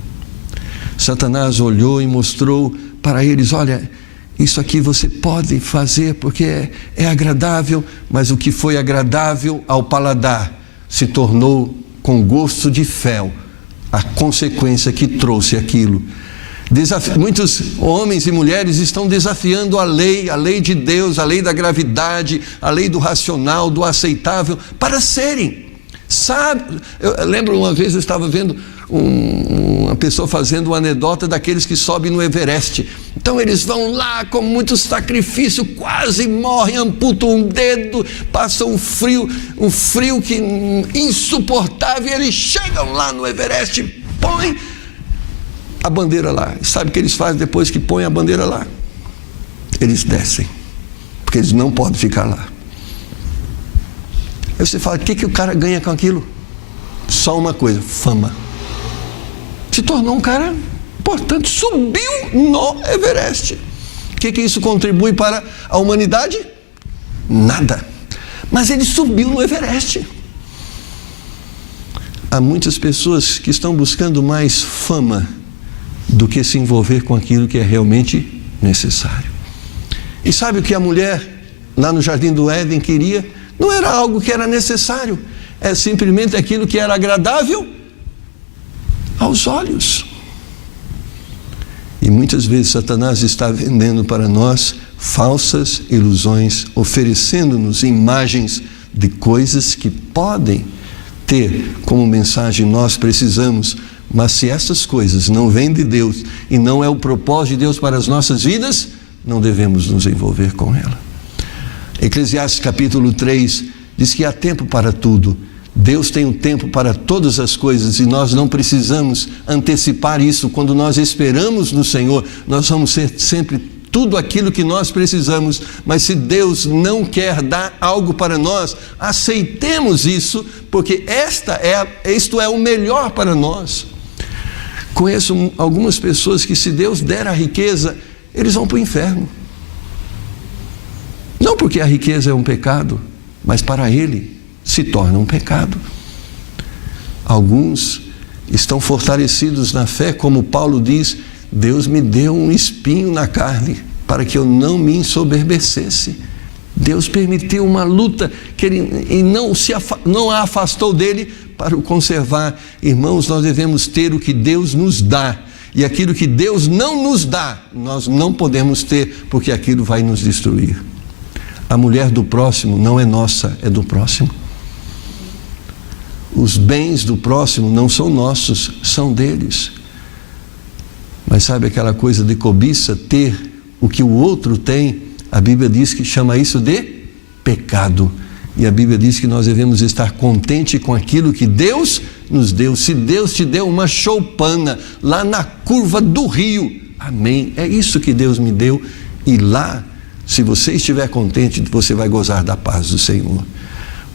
Satanás olhou e mostrou para eles: olha, isso aqui você pode fazer porque é agradável, mas o que foi agradável ao paladar se tornou com gosto de fel, a consequência que trouxe aquilo. Muitos homens e mulheres estão desafiando a lei de Deus, a lei da gravidade, a lei do racional, do aceitável, para serem. Sabe, eu lembro uma vez eu estava vendo uma pessoa fazendo uma anedota daqueles que sobem no Everest. Então eles vão lá com muito sacrifício, quase morrem, amputam um dedo, passam um frio que insuportável, e eles chegam lá no Everest, põem a bandeira lá. Sabe o que eles fazem depois que põem a bandeira lá? Eles descem, porque eles não podem ficar lá. Aí você fala: o que o cara ganha com aquilo? Só uma coisa: fama. Se tornou um cara importante, subiu no Everest. O que isso contribui para a humanidade? Nada. Mas ele subiu no Everest. Há muitas pessoas que estão buscando mais fama do que se envolver com aquilo que é realmente necessário. E sabe o que a mulher lá no Jardim do Éden queria, não era algo que era necessário, é simplesmente aquilo que era agradável aos olhos. E muitas vezes Satanás está vendendo para nós falsas ilusões, oferecendo-nos imagens de coisas que podem ter como mensagem nós precisamos, mas se essas coisas não vêm de Deus e não é o propósito de Deus para as nossas vidas, não devemos nos envolver com ela. Eclesiastes capítulo 3 diz que há tempo para tudo. Deus tem um tempo para todas as coisas e nós não precisamos antecipar isso. Quando nós esperamos no Senhor, nós vamos ser sempre tudo aquilo que nós precisamos. Mas se Deus não quer dar algo para nós, aceitemos isso, porque isto é o melhor para nós. Conheço algumas pessoas que, se Deus der a riqueza, eles vão para o inferno. Não porque a riqueza é um pecado, mas para ele se torna um pecado. Alguns estão fortalecidos na fé, como Paulo diz: Deus me deu um espinho na carne para que eu não me ensoberbecesse. Deus permitiu uma luta que ele não a afastou dele para o conservar. Irmãos, nós devemos ter o que Deus nos dá, e aquilo que Deus não nos dá, nós não podemos ter, porque aquilo vai nos destruir. A mulher do próximo não é nossa, é do próximo. Os bens do próximo não são nossos, são deles. Mas sabe aquela coisa de cobiça, ter o que o outro tem? A Bíblia diz que chama isso de pecado. E a Bíblia diz que nós devemos estar contentes com aquilo que Deus nos deu. Se Deus te deu uma choupana lá na curva do rio, amém, é isso que Deus me deu. E lá, se você estiver contente, você vai gozar da paz do Senhor.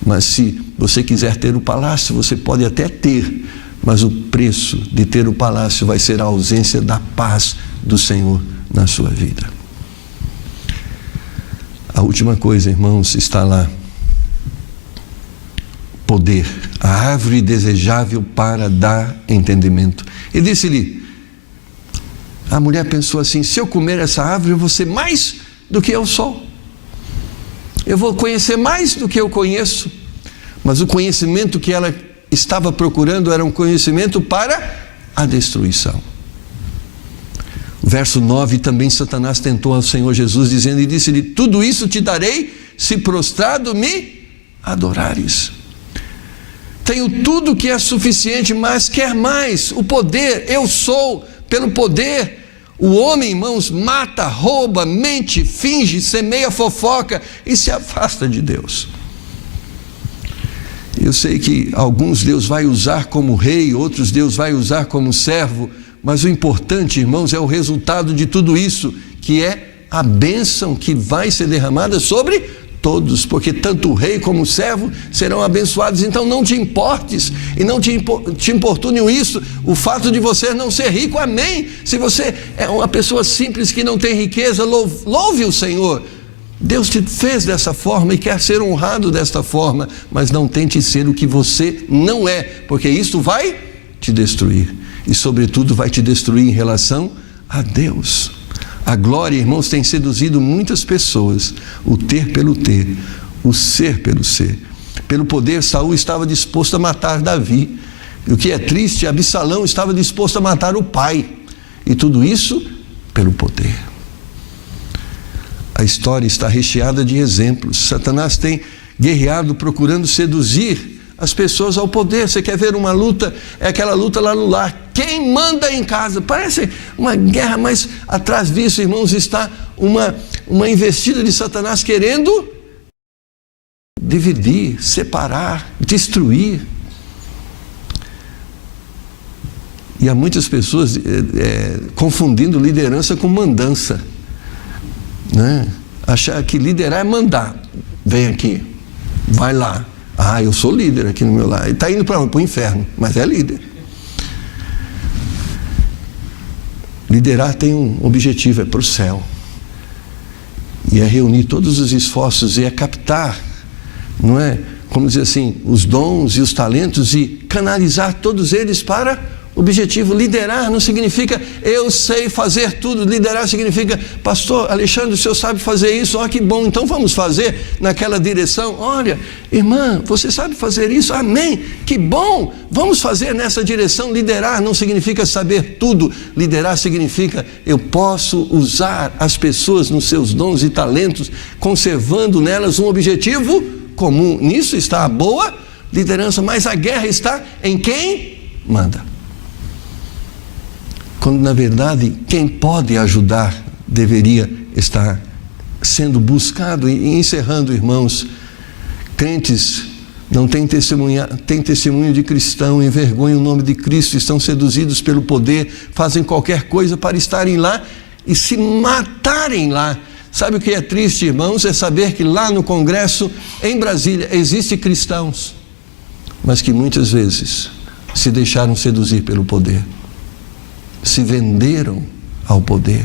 Mas se você quiser ter o palácio, você pode até ter, mas o preço de ter o palácio vai ser a ausência da paz do Senhor na sua vida. A última coisa, irmãos, está lá: poder, a árvore desejável para dar entendimento. E disse-lhe, a mulher pensou assim: se eu comer essa árvore, eu vou ser mais do que eu sou. Eu vou conhecer mais do que eu conheço. Mas o conhecimento que ela estava procurando era um conhecimento para a destruição. Verso 9, também Satanás tentou ao Senhor Jesus, dizendo, e disse-lhe, tudo isso te darei, se prostrado me adorares. Tenho tudo que é suficiente, mas quer mais. O poder, eu sou, pelo poder. O homem, irmãos, mata, rouba, mente, finge, semeia fofoca e se afasta de Deus. Eu sei que alguns Deus vai usar como rei, outros Deus vai usar como servo, mas o importante, irmãos, é o resultado de tudo isso, que é a bênção que vai ser derramada sobre todos, porque tanto o rei como o servo serão abençoados. Então não te importes e não te importune isso, o fato de você não ser rico, amém. Se você é uma pessoa simples que não tem riqueza, louve o Senhor. Deus te fez dessa forma e quer ser honrado desta forma, mas não tente ser o que você não é, porque isso vai te destruir, e sobretudo vai te destruir em relação a Deus. A glória, irmãos, tem seduzido muitas pessoas, o ter pelo ter, o ser pelo ser. Pelo poder, Saul estava disposto a matar Davi, e o que é triste, Absalão estava disposto a matar o pai, e tudo isso pelo poder. A história está recheada de exemplos. Satanás tem guerreado procurando seduzir as pessoas ao poder. Você quer ver uma luta? É aquela luta lá no lar. Quem manda em casa? Parece uma guerra, mas atrás disso, irmãos, está uma investida de Satanás querendo dividir, separar, destruir. E há muitas pessoas confundindo liderança com mandança. Né? Achar que liderar é mandar. Vem aqui, vai lá. Ah, eu sou líder aqui no meu lar. Ele está indo para onde? Para o inferno, mas é líder. Liderar tem um objetivo, é para o céu. E é reunir todos os esforços e é captar, não é? Como dizer assim, os dons e os talentos e canalizar todos eles para objetivo. Liderar não significa eu sei fazer tudo. Liderar significa, pastor Alexandre, o senhor sabe fazer isso? Ó, que bom, então vamos fazer naquela direção. Olha, irmã, você sabe fazer isso? Amém, que bom, vamos fazer nessa direção. Liderar não significa saber tudo. Liderar significa eu posso usar as pessoas nos seus dons e talentos, conservando nelas um objetivo comum. Nisso está a boa liderança, mas a guerra está em quem manda. Quando na verdade quem pode ajudar deveria estar sendo buscado. E encerrando, irmãos, crentes não têm testemunho de cristão, envergonham o nome de Cristo, estão seduzidos pelo poder, fazem qualquer coisa para estarem lá e se matarem lá. Sabe o que é triste, irmãos? É saber que lá no Congresso, em Brasília, existem cristãos, mas que muitas vezes se deixaram seduzir pelo poder, se venderam ao poder.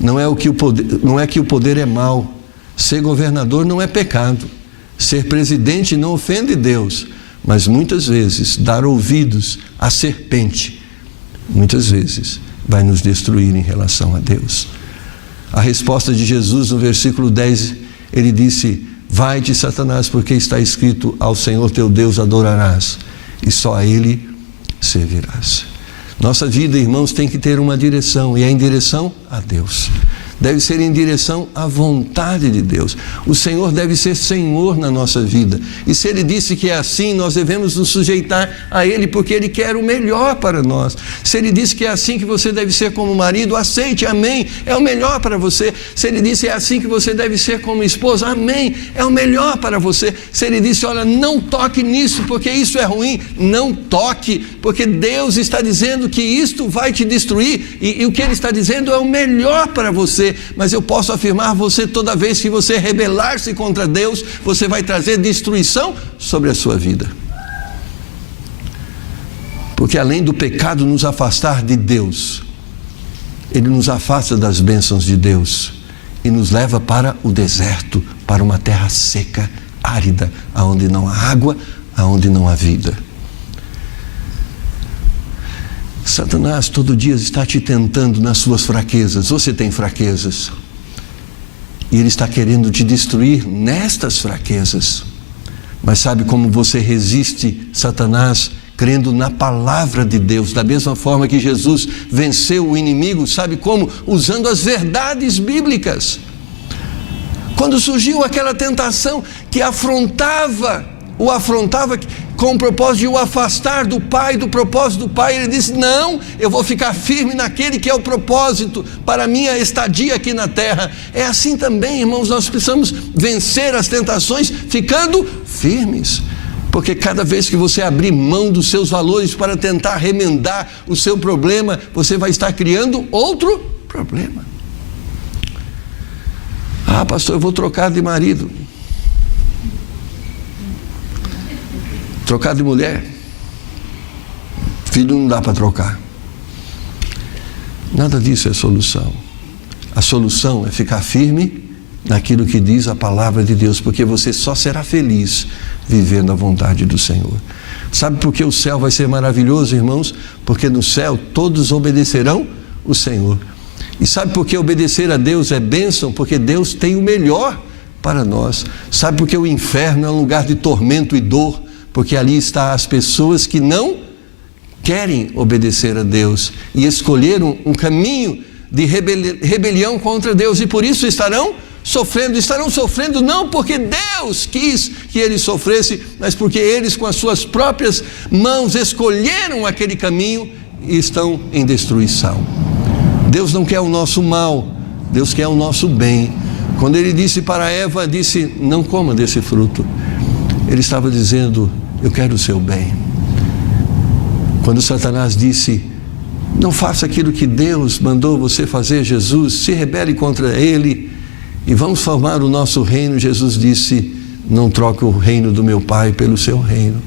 Não é que o poder é mau. Ser governador não é pecado. Ser presidente não ofende Deus. Mas muitas vezes dar ouvidos à serpente, muitas vezes vai nos destruir em relação a Deus. A resposta de Jesus no versículo 10, ele disse: vai-te, Satanás, porque está escrito, ao Senhor teu Deus adorarás e só a Ele servirás. Nossa vida, irmãos, tem que ter uma direção, e é em direção a Deus. Deve ser em direção à vontade de Deus. O Senhor deve ser Senhor na nossa vida. E se Ele disse que é assim, nós devemos nos sujeitar a Ele, porque Ele quer o melhor para nós. Se Ele disse que é assim que você deve ser como marido, aceite, amém, é o melhor para você. Se Ele disse que é assim que você deve ser como esposa, amém, é o melhor para você. Se Ele disse, olha, não toque nisso, porque isso é ruim, não toque, porque Deus está dizendo que isto vai te destruir, e o que Ele está dizendo é o melhor para você. Mas eu posso afirmar, você, toda vez que você rebelar-se contra Deus, você vai trazer destruição sobre a sua vida. Porque além do pecado nos afastar de Deus, ele nos afasta das bênçãos de Deus e nos leva para o deserto, para uma terra seca, árida, aonde não há água, aonde não há vida. Satanás todo dia está te tentando nas suas fraquezas. Você tem fraquezas, e ele está querendo te destruir nestas fraquezas. Mas sabe como você resiste Satanás? Crendo na palavra de Deus, da mesma forma que Jesus venceu o inimigo. Sabe como? Usando as verdades bíblicas. Quando surgiu aquela tentação que o afrontava com o propósito de o afastar do Pai, do propósito do Pai, ele disse, não, eu vou ficar firme naquele que é o propósito para a minha estadia aqui na terra. É assim também, irmãos, nós precisamos vencer as tentações ficando firmes, porque cada vez que você abrir mão dos seus valores para tentar remendar o seu problema, você vai estar criando outro problema. Ah, pastor, eu vou trocar de marido, trocar de mulher, filho não dá para trocar. Nada disso é solução. A solução é ficar firme naquilo que diz a palavra de Deus, porque você só será feliz vivendo a vontade do Senhor. Sabe por que o céu vai ser maravilhoso, irmãos? Porque no céu todos obedecerão o Senhor. E sabe por que obedecer a Deus é bênção? Porque Deus tem o melhor para nós. Sabe por que o inferno é um lugar de tormento e dor? Porque ali está as pessoas que não querem obedecer a Deus e escolheram um caminho de rebelião contra Deus, e por isso estarão sofrendo não porque Deus quis que eles sofressem, mas porque eles com as suas próprias mãos escolheram aquele caminho e estão em destruição. Deus não quer o nosso mal, Deus quer o nosso bem. Quando ele disse para Eva, disse, não coma desse fruto, ele estava dizendo, eu quero o seu bem. Quando Satanás disse, não faça aquilo que Deus mandou você fazer, Jesus, se rebele contra ele e vamos formar o nosso reino, Jesus disse, não troque o reino do meu Pai pelo seu reino.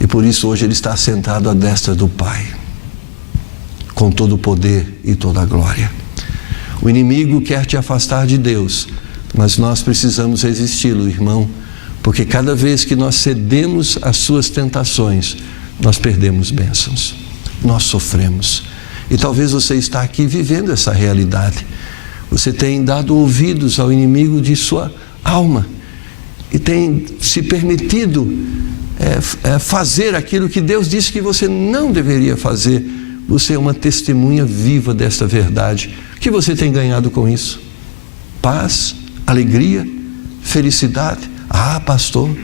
E por isso hoje ele está sentado à destra do Pai, com todo o poder e toda a glória. O inimigo quer te afastar de Deus, mas nós precisamos resisti-lo, irmão, porque cada vez que nós cedemos às suas tentações, nós perdemos bênçãos, nós sofremos. E talvez você está aqui vivendo essa realidade. Você tem dado ouvidos ao inimigo de sua alma e tem se permitido fazer aquilo que Deus disse que você não deveria fazer. Você é uma testemunha viva desta verdade. O que você tem ganhado com isso? Paz, alegria, felicidade. Ah, pastor,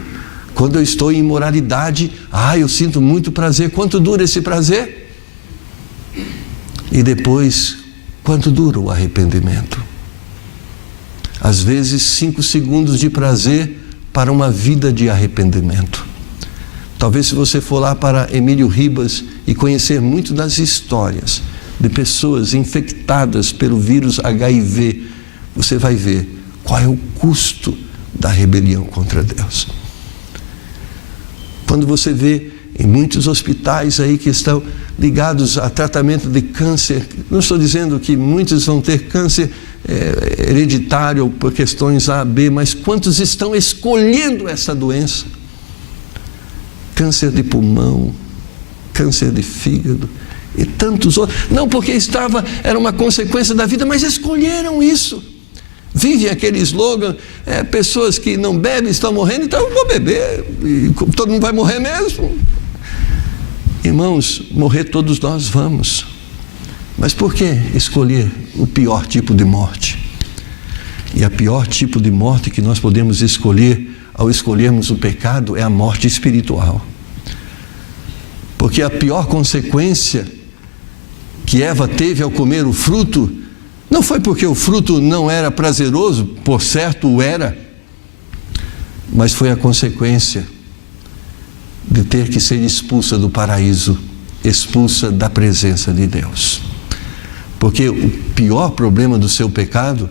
quando eu estou em imoralidade, eu sinto muito prazer. Quanto dura esse prazer? E depois, quanto dura o arrependimento? Às vezes 5 segundos de prazer para uma vida de arrependimento. Talvez se você for lá para Emílio Ribas e conhecer muito das histórias de pessoas infectadas pelo vírus HIV, você vai ver qual é o custo da rebelião contra Deus. Quando você vê em muitos hospitais aí que estão ligados a tratamento de câncer, não estou dizendo que muitos vão ter câncer hereditário ou por questões A, B, mas quantos estão escolhendo essa doença? Câncer de pulmão, câncer de fígado e tantos outros. Não porque era uma consequência da vida, mas escolheram isso. Vivem aquele slogan, pessoas que não bebem estão morrendo, então eu vou beber, e todo mundo vai morrer mesmo. Irmãos, morrer todos nós vamos. Mas por que escolher o pior tipo de morte? E a pior tipo de morte que nós podemos escolher ao escolhermos o pecado é a morte espiritual. Porque a pior consequência que Eva teve ao comer o fruto não foi porque o fruto não era prazeroso, por certo o era, mas foi a consequência de ter que ser expulsa do paraíso, expulsa da presença de Deus. Porque o pior problema do seu pecado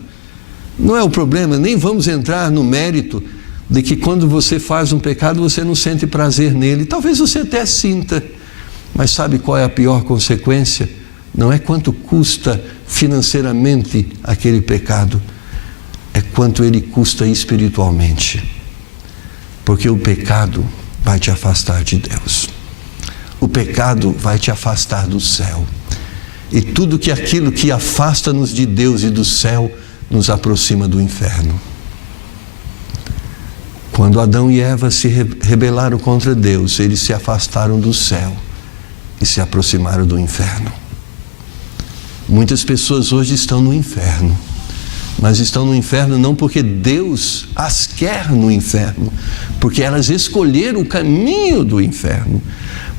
não é o problema, nem vamos entrar no mérito de que quando você faz um pecado você não sente prazer nele. Talvez você até sinta, mas sabe qual é a pior consequência? Não é quanto custa financeiramente aquele pecado, é quanto ele custa espiritualmente. Porque o pecado vai te afastar de Deus. O pecado vai te afastar do céu. E tudo aquilo que afasta-nos de Deus e do céu nos aproxima do inferno. Quando Adão e Eva se rebelaram contra Deus, eles se afastaram do céu e se aproximaram do inferno. Muitas pessoas hoje estão no inferno, mas estão no inferno não porque Deus as quer no inferno, porque elas escolheram o caminho do inferno.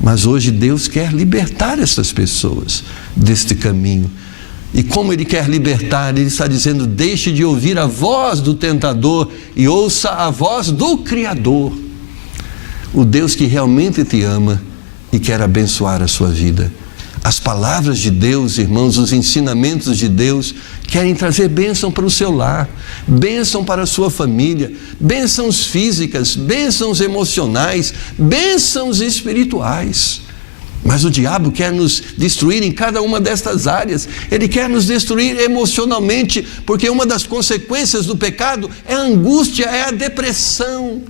Mas hoje Deus quer libertar essas pessoas deste caminho. E como Ele quer libertar, Ele está dizendo: deixe de ouvir a voz do tentador e ouça a voz do Criador, o Deus que realmente te ama e quer abençoar a sua vida. As palavras de Deus, irmãos, os ensinamentos de Deus querem trazer bênção para o seu lar, bênção para a sua família, bênçãos físicas, bênçãos emocionais, bênçãos espirituais. Mas o diabo quer nos destruir em cada uma destas áreas. Ele quer nos destruir emocionalmente, porque uma das consequências do pecado é a angústia, é a depressão,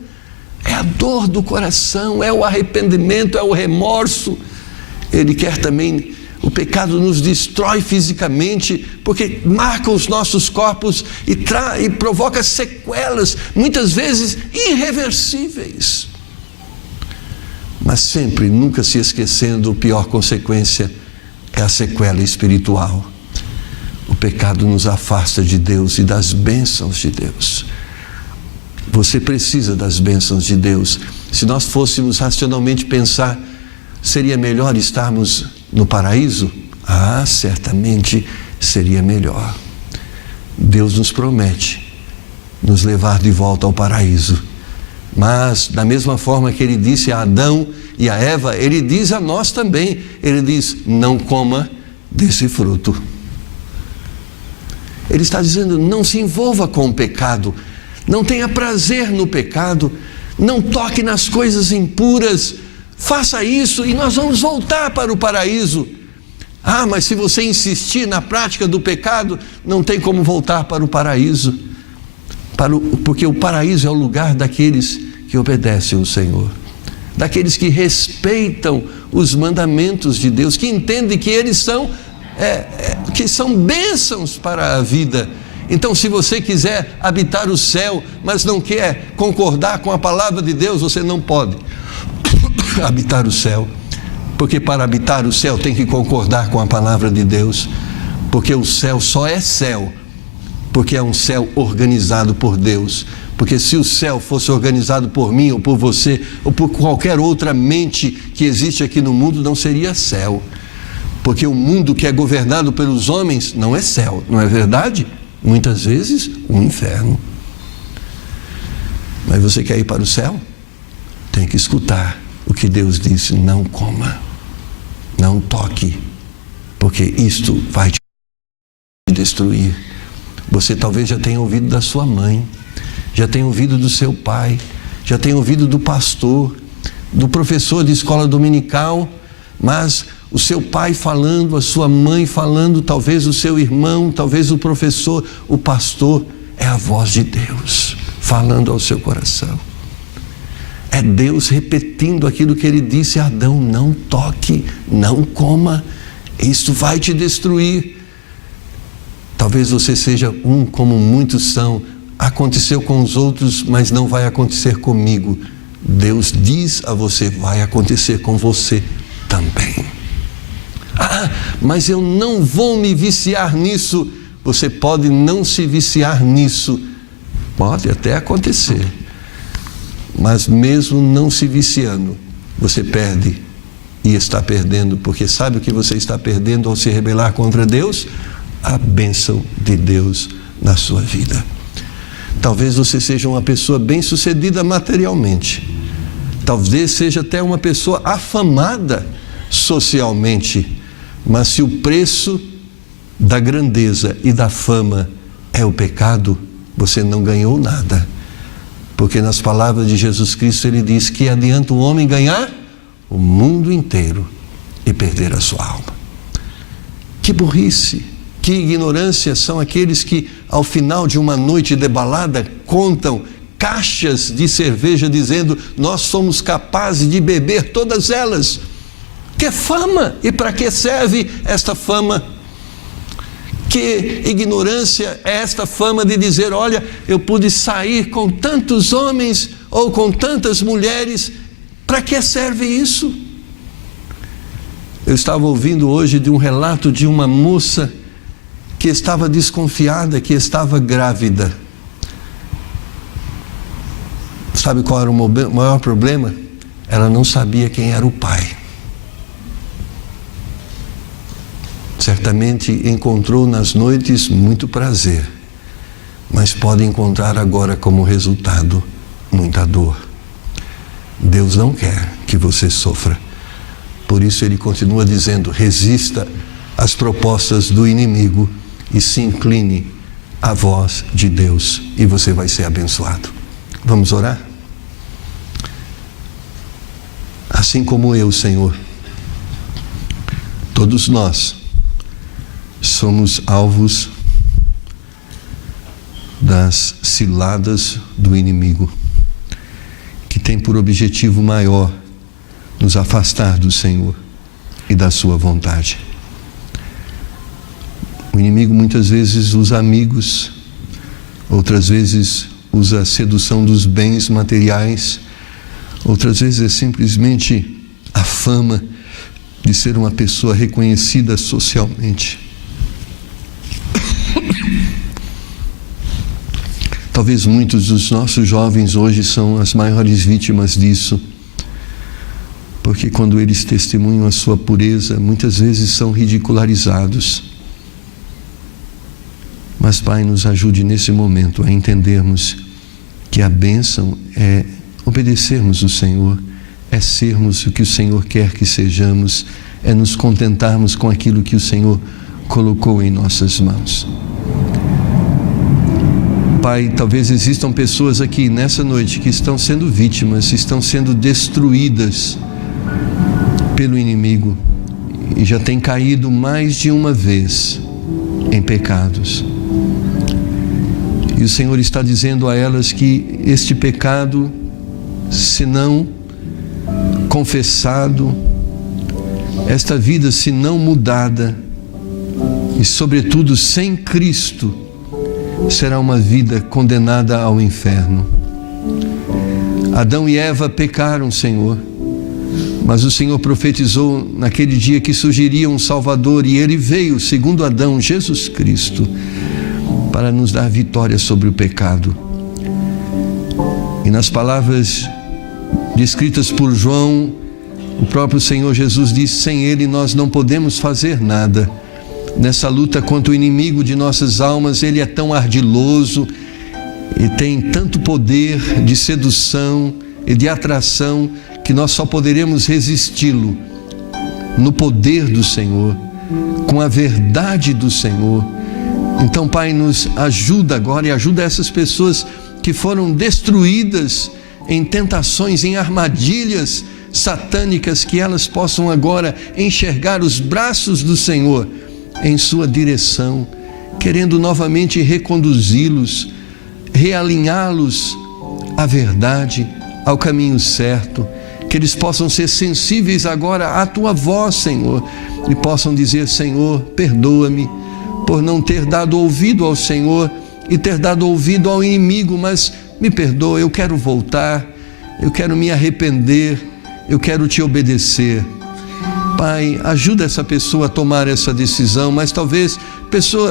é a dor do coração, é o arrependimento, é o remorso. Ele quer também, o pecado nos destrói fisicamente, porque marca os nossos corpos e provoca sequelas, muitas vezes irreversíveis. Mas sempre, nunca se esquecendo, a pior consequência é a sequela espiritual. O pecado nos afasta de Deus e das bênçãos de Deus. Você precisa das bênçãos de Deus. Se nós fôssemos racionalmente pensar, seria melhor estarmos no paraíso? Certamente seria melhor. Deus nos promete nos levar de volta ao paraíso. Mas, da mesma forma que Ele disse a Adão e a Eva, Ele diz a nós também. Ele diz: não coma desse fruto. Ele está dizendo: não se envolva com o pecado, não tenha prazer no pecado, não toque nas coisas impuras. Faça isso e nós vamos voltar para o paraíso. Mas se você insistir na prática do pecado, não tem como voltar para o paraíso. Porque o paraíso é o lugar daqueles que obedecem ao Senhor, daqueles que respeitam os mandamentos de Deus, que entendem que eles são bênçãos para a vida. Então, se você quiser habitar o céu, mas não quer concordar com a palavra de Deus, você não pode habitar o céu, porque para habitar o céu tem que concordar com a palavra de Deus, porque o céu só é céu porque é um céu organizado por Deus. Porque se o céu fosse organizado por mim ou por você ou por qualquer outra mente que existe aqui no mundo, não seria céu. Porque o mundo que é governado pelos homens não é céu, não é verdade? Muitas vezes um inferno. Mas você quer ir para o céu? Tem que escutar o que Deus disse: não coma, não toque, porque isto vai te destruir. Você talvez já tenha ouvido da sua mãe, já tenha ouvido do seu pai, já tenha ouvido do pastor, do professor de escola dominical, mas o seu pai falando, a sua mãe falando, talvez o seu irmão, talvez o professor, o pastor, é a voz de Deus falando ao seu coração. É Deus repetindo aquilo que ele disse a Adão: não toque, não coma, isso vai te destruir. Talvez você seja como muitos são. Aconteceu com os outros, mas não vai acontecer comigo. Deus diz a você: vai acontecer com você também. Mas eu não vou me viciar nisso. Você pode não se viciar nisso. Pode até acontecer. Mas mesmo não se viciando, você perde e está perdendo. Porque sabe o que você está perdendo ao se rebelar contra Deus? A bênção de Deus na sua vida. Talvez você seja uma pessoa bem-sucedida materialmente. Talvez seja até uma pessoa afamada socialmente. Mas se o preço da grandeza e da fama é o pecado, você não ganhou nada. Porque nas palavras de Jesus Cristo ele diz: que adianta o homem ganhar o mundo inteiro e perder a sua alma. Que burrice! Que ignorância são aqueles que, ao final de uma noite de balada, contam caixas de cerveja dizendo: nós somos capazes de beber todas elas. Que fama! E para que serve esta fama? Que ignorância é esta fama de dizer: olha, eu pude sair com tantos homens ou com tantas mulheres. Para que serve isso? Eu estava ouvindo hoje de um relato de uma moça que estava desconfiada, que estava grávida. Sabe qual era o maior problema? Ela não sabia quem era o pai. Certamente encontrou nas noites muito prazer, mas pode encontrar agora como resultado muita dor. Deus não quer que você sofra. Por isso ele continua dizendo: resista às propostas do inimigo e se incline à voz de Deus, e você vai ser abençoado. Vamos orar? Assim como eu, Senhor, todos nós somos alvos das ciladas do inimigo, que tem por objetivo maior nos afastar do Senhor e da sua vontade. O inimigo muitas vezes usa amigos, outras vezes usa a sedução dos bens materiais, outras vezes é simplesmente a fama de ser uma pessoa reconhecida socialmente. Talvez muitos dos nossos jovens hoje são as maiores vítimas disso, porque quando eles testemunham a sua pureza, muitas vezes são ridicularizados. Mas, Pai, nos ajude nesse momento a entendermos que a bênção é obedecermos o Senhor, é sermos o que o Senhor quer que sejamos, é nos contentarmos com aquilo que o Senhor colocou em nossas mãos. Pai, talvez existam pessoas aqui nessa noite que estão sendo vítimas, estão sendo destruídas pelo inimigo e já têm caído mais de uma vez em pecados. E o Senhor está dizendo a elas que este pecado, se não confessado, esta vida, se não mudada, e sobretudo sem Cristo, será uma vida condenada ao inferno. Adão e Eva pecaram, Senhor, mas o Senhor profetizou naquele dia que surgiria um Salvador, e Ele veio, segundo Adão, Jesus Cristo, para nos dar vitória sobre o pecado. E nas palavras descritas por João, o próprio Senhor Jesus disse: sem Ele nós não podemos fazer nada. Nessa luta contra o inimigo de nossas almas, ele é tão ardiloso e tem tanto poder de sedução e de atração, que nós só poderemos resisti-lo no poder do Senhor, com a verdade do Senhor. Então, Pai, nos ajuda agora e ajuda essas pessoas que foram destruídas em tentações, em armadilhas satânicas, que elas possam agora enxergar os braços do Senhor em sua direção, querendo novamente reconduzi-los, realinhá-los à verdade, ao caminho certo, que eles possam ser sensíveis agora à Tua voz, Senhor, e possam dizer: Senhor, perdoa-me por não ter dado ouvido ao Senhor e ter dado ouvido ao inimigo, mas me perdoa, eu quero voltar, eu quero me arrepender, eu quero Te obedecer. Pai, ajuda essa pessoa a tomar essa decisão, mas talvez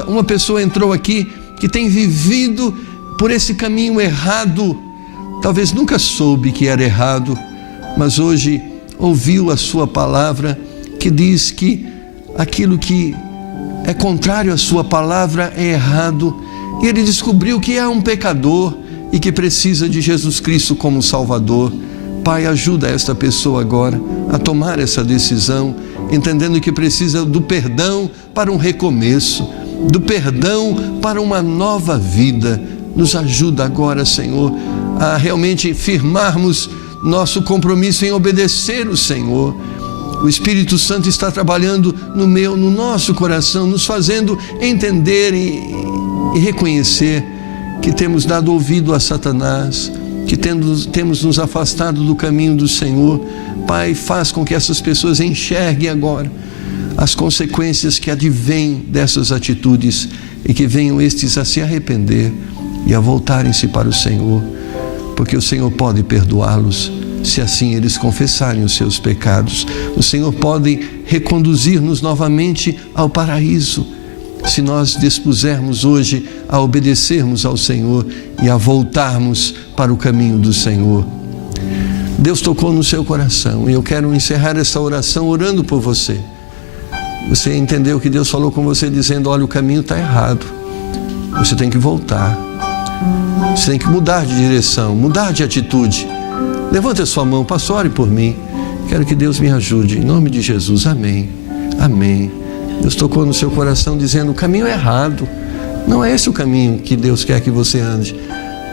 uma pessoa entrou aqui que tem vivido por esse caminho errado, talvez nunca soube que era errado, mas hoje ouviu a Sua palavra, que diz que aquilo que é contrário à Sua palavra é errado, e ele descobriu que é um pecador e que precisa de Jesus Cristo como Salvador. Pai, ajuda esta pessoa agora a tomar essa decisão, entendendo que precisa do perdão para um recomeço, do perdão para uma nova vida. Nos ajuda agora, Senhor, a realmente firmarmos nosso compromisso em obedecer o Senhor. O Espírito Santo está trabalhando no nosso coração, nos fazendo entender e reconhecer que temos dado ouvido a Satanás, que temos nos afastado do caminho do Senhor. Pai, faz com que essas pessoas enxerguem agora as consequências que advêm dessas atitudes, e que venham estes a se arrepender e a voltarem-se para o Senhor, porque o Senhor pode perdoá-los, se assim eles confessarem os seus pecados. O Senhor pode reconduzir-nos novamente ao paraíso, se nós dispusermos hoje a obedecermos ao Senhor e a voltarmos para o caminho do Senhor. Deus tocou no seu coração, e eu quero encerrar essa oração orando por você. Você entendeu que Deus falou com você dizendo: olha, o caminho está errado, você tem que voltar, você tem que mudar de direção, mudar de atitude. Levante a sua mão: pastor, ore por mim, quero que Deus me ajude, em nome de Jesus, amém, amém. Deus tocou no seu coração dizendo: o caminho é errado, não é esse o caminho que Deus quer que você ande,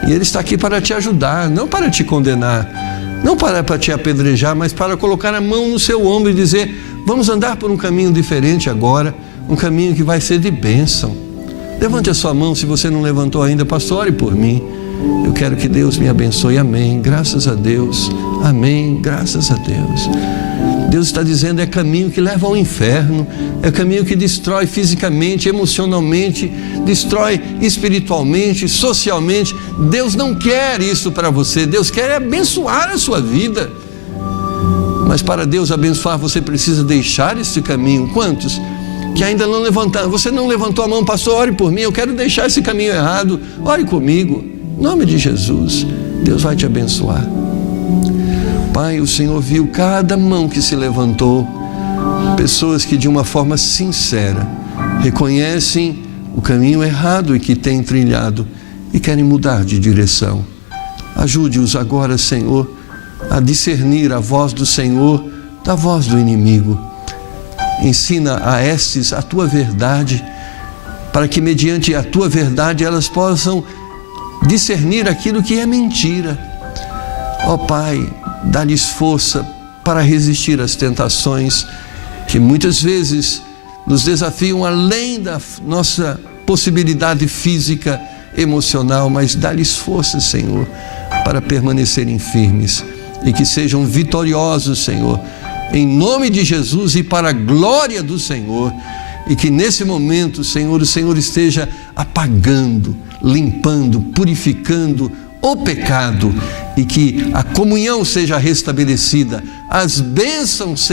e Ele está aqui para te ajudar, não para te condenar, não para te apedrejar, mas para colocar a mão no seu ombro e dizer: vamos andar por um caminho diferente agora, um caminho que vai ser de bênção. Levante a sua mão se você não levantou ainda: pastor, ore por mim, eu quero que Deus me abençoe, amém, graças a Deus, amém, graças a Deus. Deus está dizendo: é caminho que leva ao inferno, é caminho que destrói fisicamente, emocionalmente, destrói espiritualmente, socialmente. Deus não quer isso para você. Deus quer abençoar a sua vida, mas para Deus abençoar você precisa deixar esse caminho. Quantos que ainda não levantaram? Você não levantou a mão: pastor, ore por mim, eu quero deixar esse caminho errado, ore comigo, em nome de Jesus. Deus vai te abençoar. Pai, o Senhor viu cada mão que se levantou, pessoas que de uma forma sincera reconhecem o caminho errado e que têm trilhado e querem mudar de direção. Ajude-os agora, Senhor, a discernir a voz do Senhor da voz do inimigo. Ensina a estes a Tua verdade, para que mediante a Tua verdade elas possam discernir aquilo que é mentira. Ó Pai, dá-lhes força para resistir às tentações que muitas vezes nos desafiam além da nossa possibilidade física, emocional, mas dá-lhes força, Senhor, para permanecerem firmes e que sejam vitoriosos, Senhor, em nome de Jesus e para a glória do Senhor. E que nesse momento, Senhor, o Senhor esteja apagando, limpando, purificando o pecado, e que a comunhão seja restabelecida, as bênçãos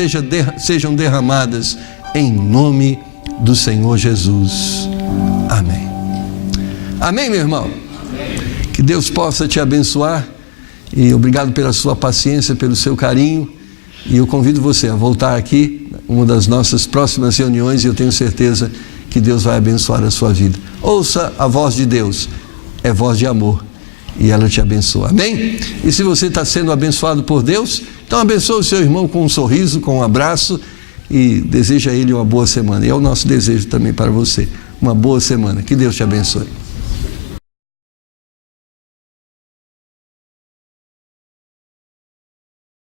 sejam derramadas, em nome do Senhor Jesus. Amém. Amém, meu irmão? Amém. Que Deus possa te abençoar, e obrigado pela sua paciência, pelo seu carinho, e eu convido você a voltar aqui, uma das nossas próximas reuniões, e eu tenho certeza que Deus vai abençoar a sua vida. Ouça a voz de Deus, é voz de amor, e ela te abençoa. Amém? E se você está sendo abençoado por Deus, então abençoe o seu irmão com um sorriso, com um abraço, e deseja a ele uma boa semana. E é o nosso desejo também para você, uma boa semana. Que Deus te abençoe.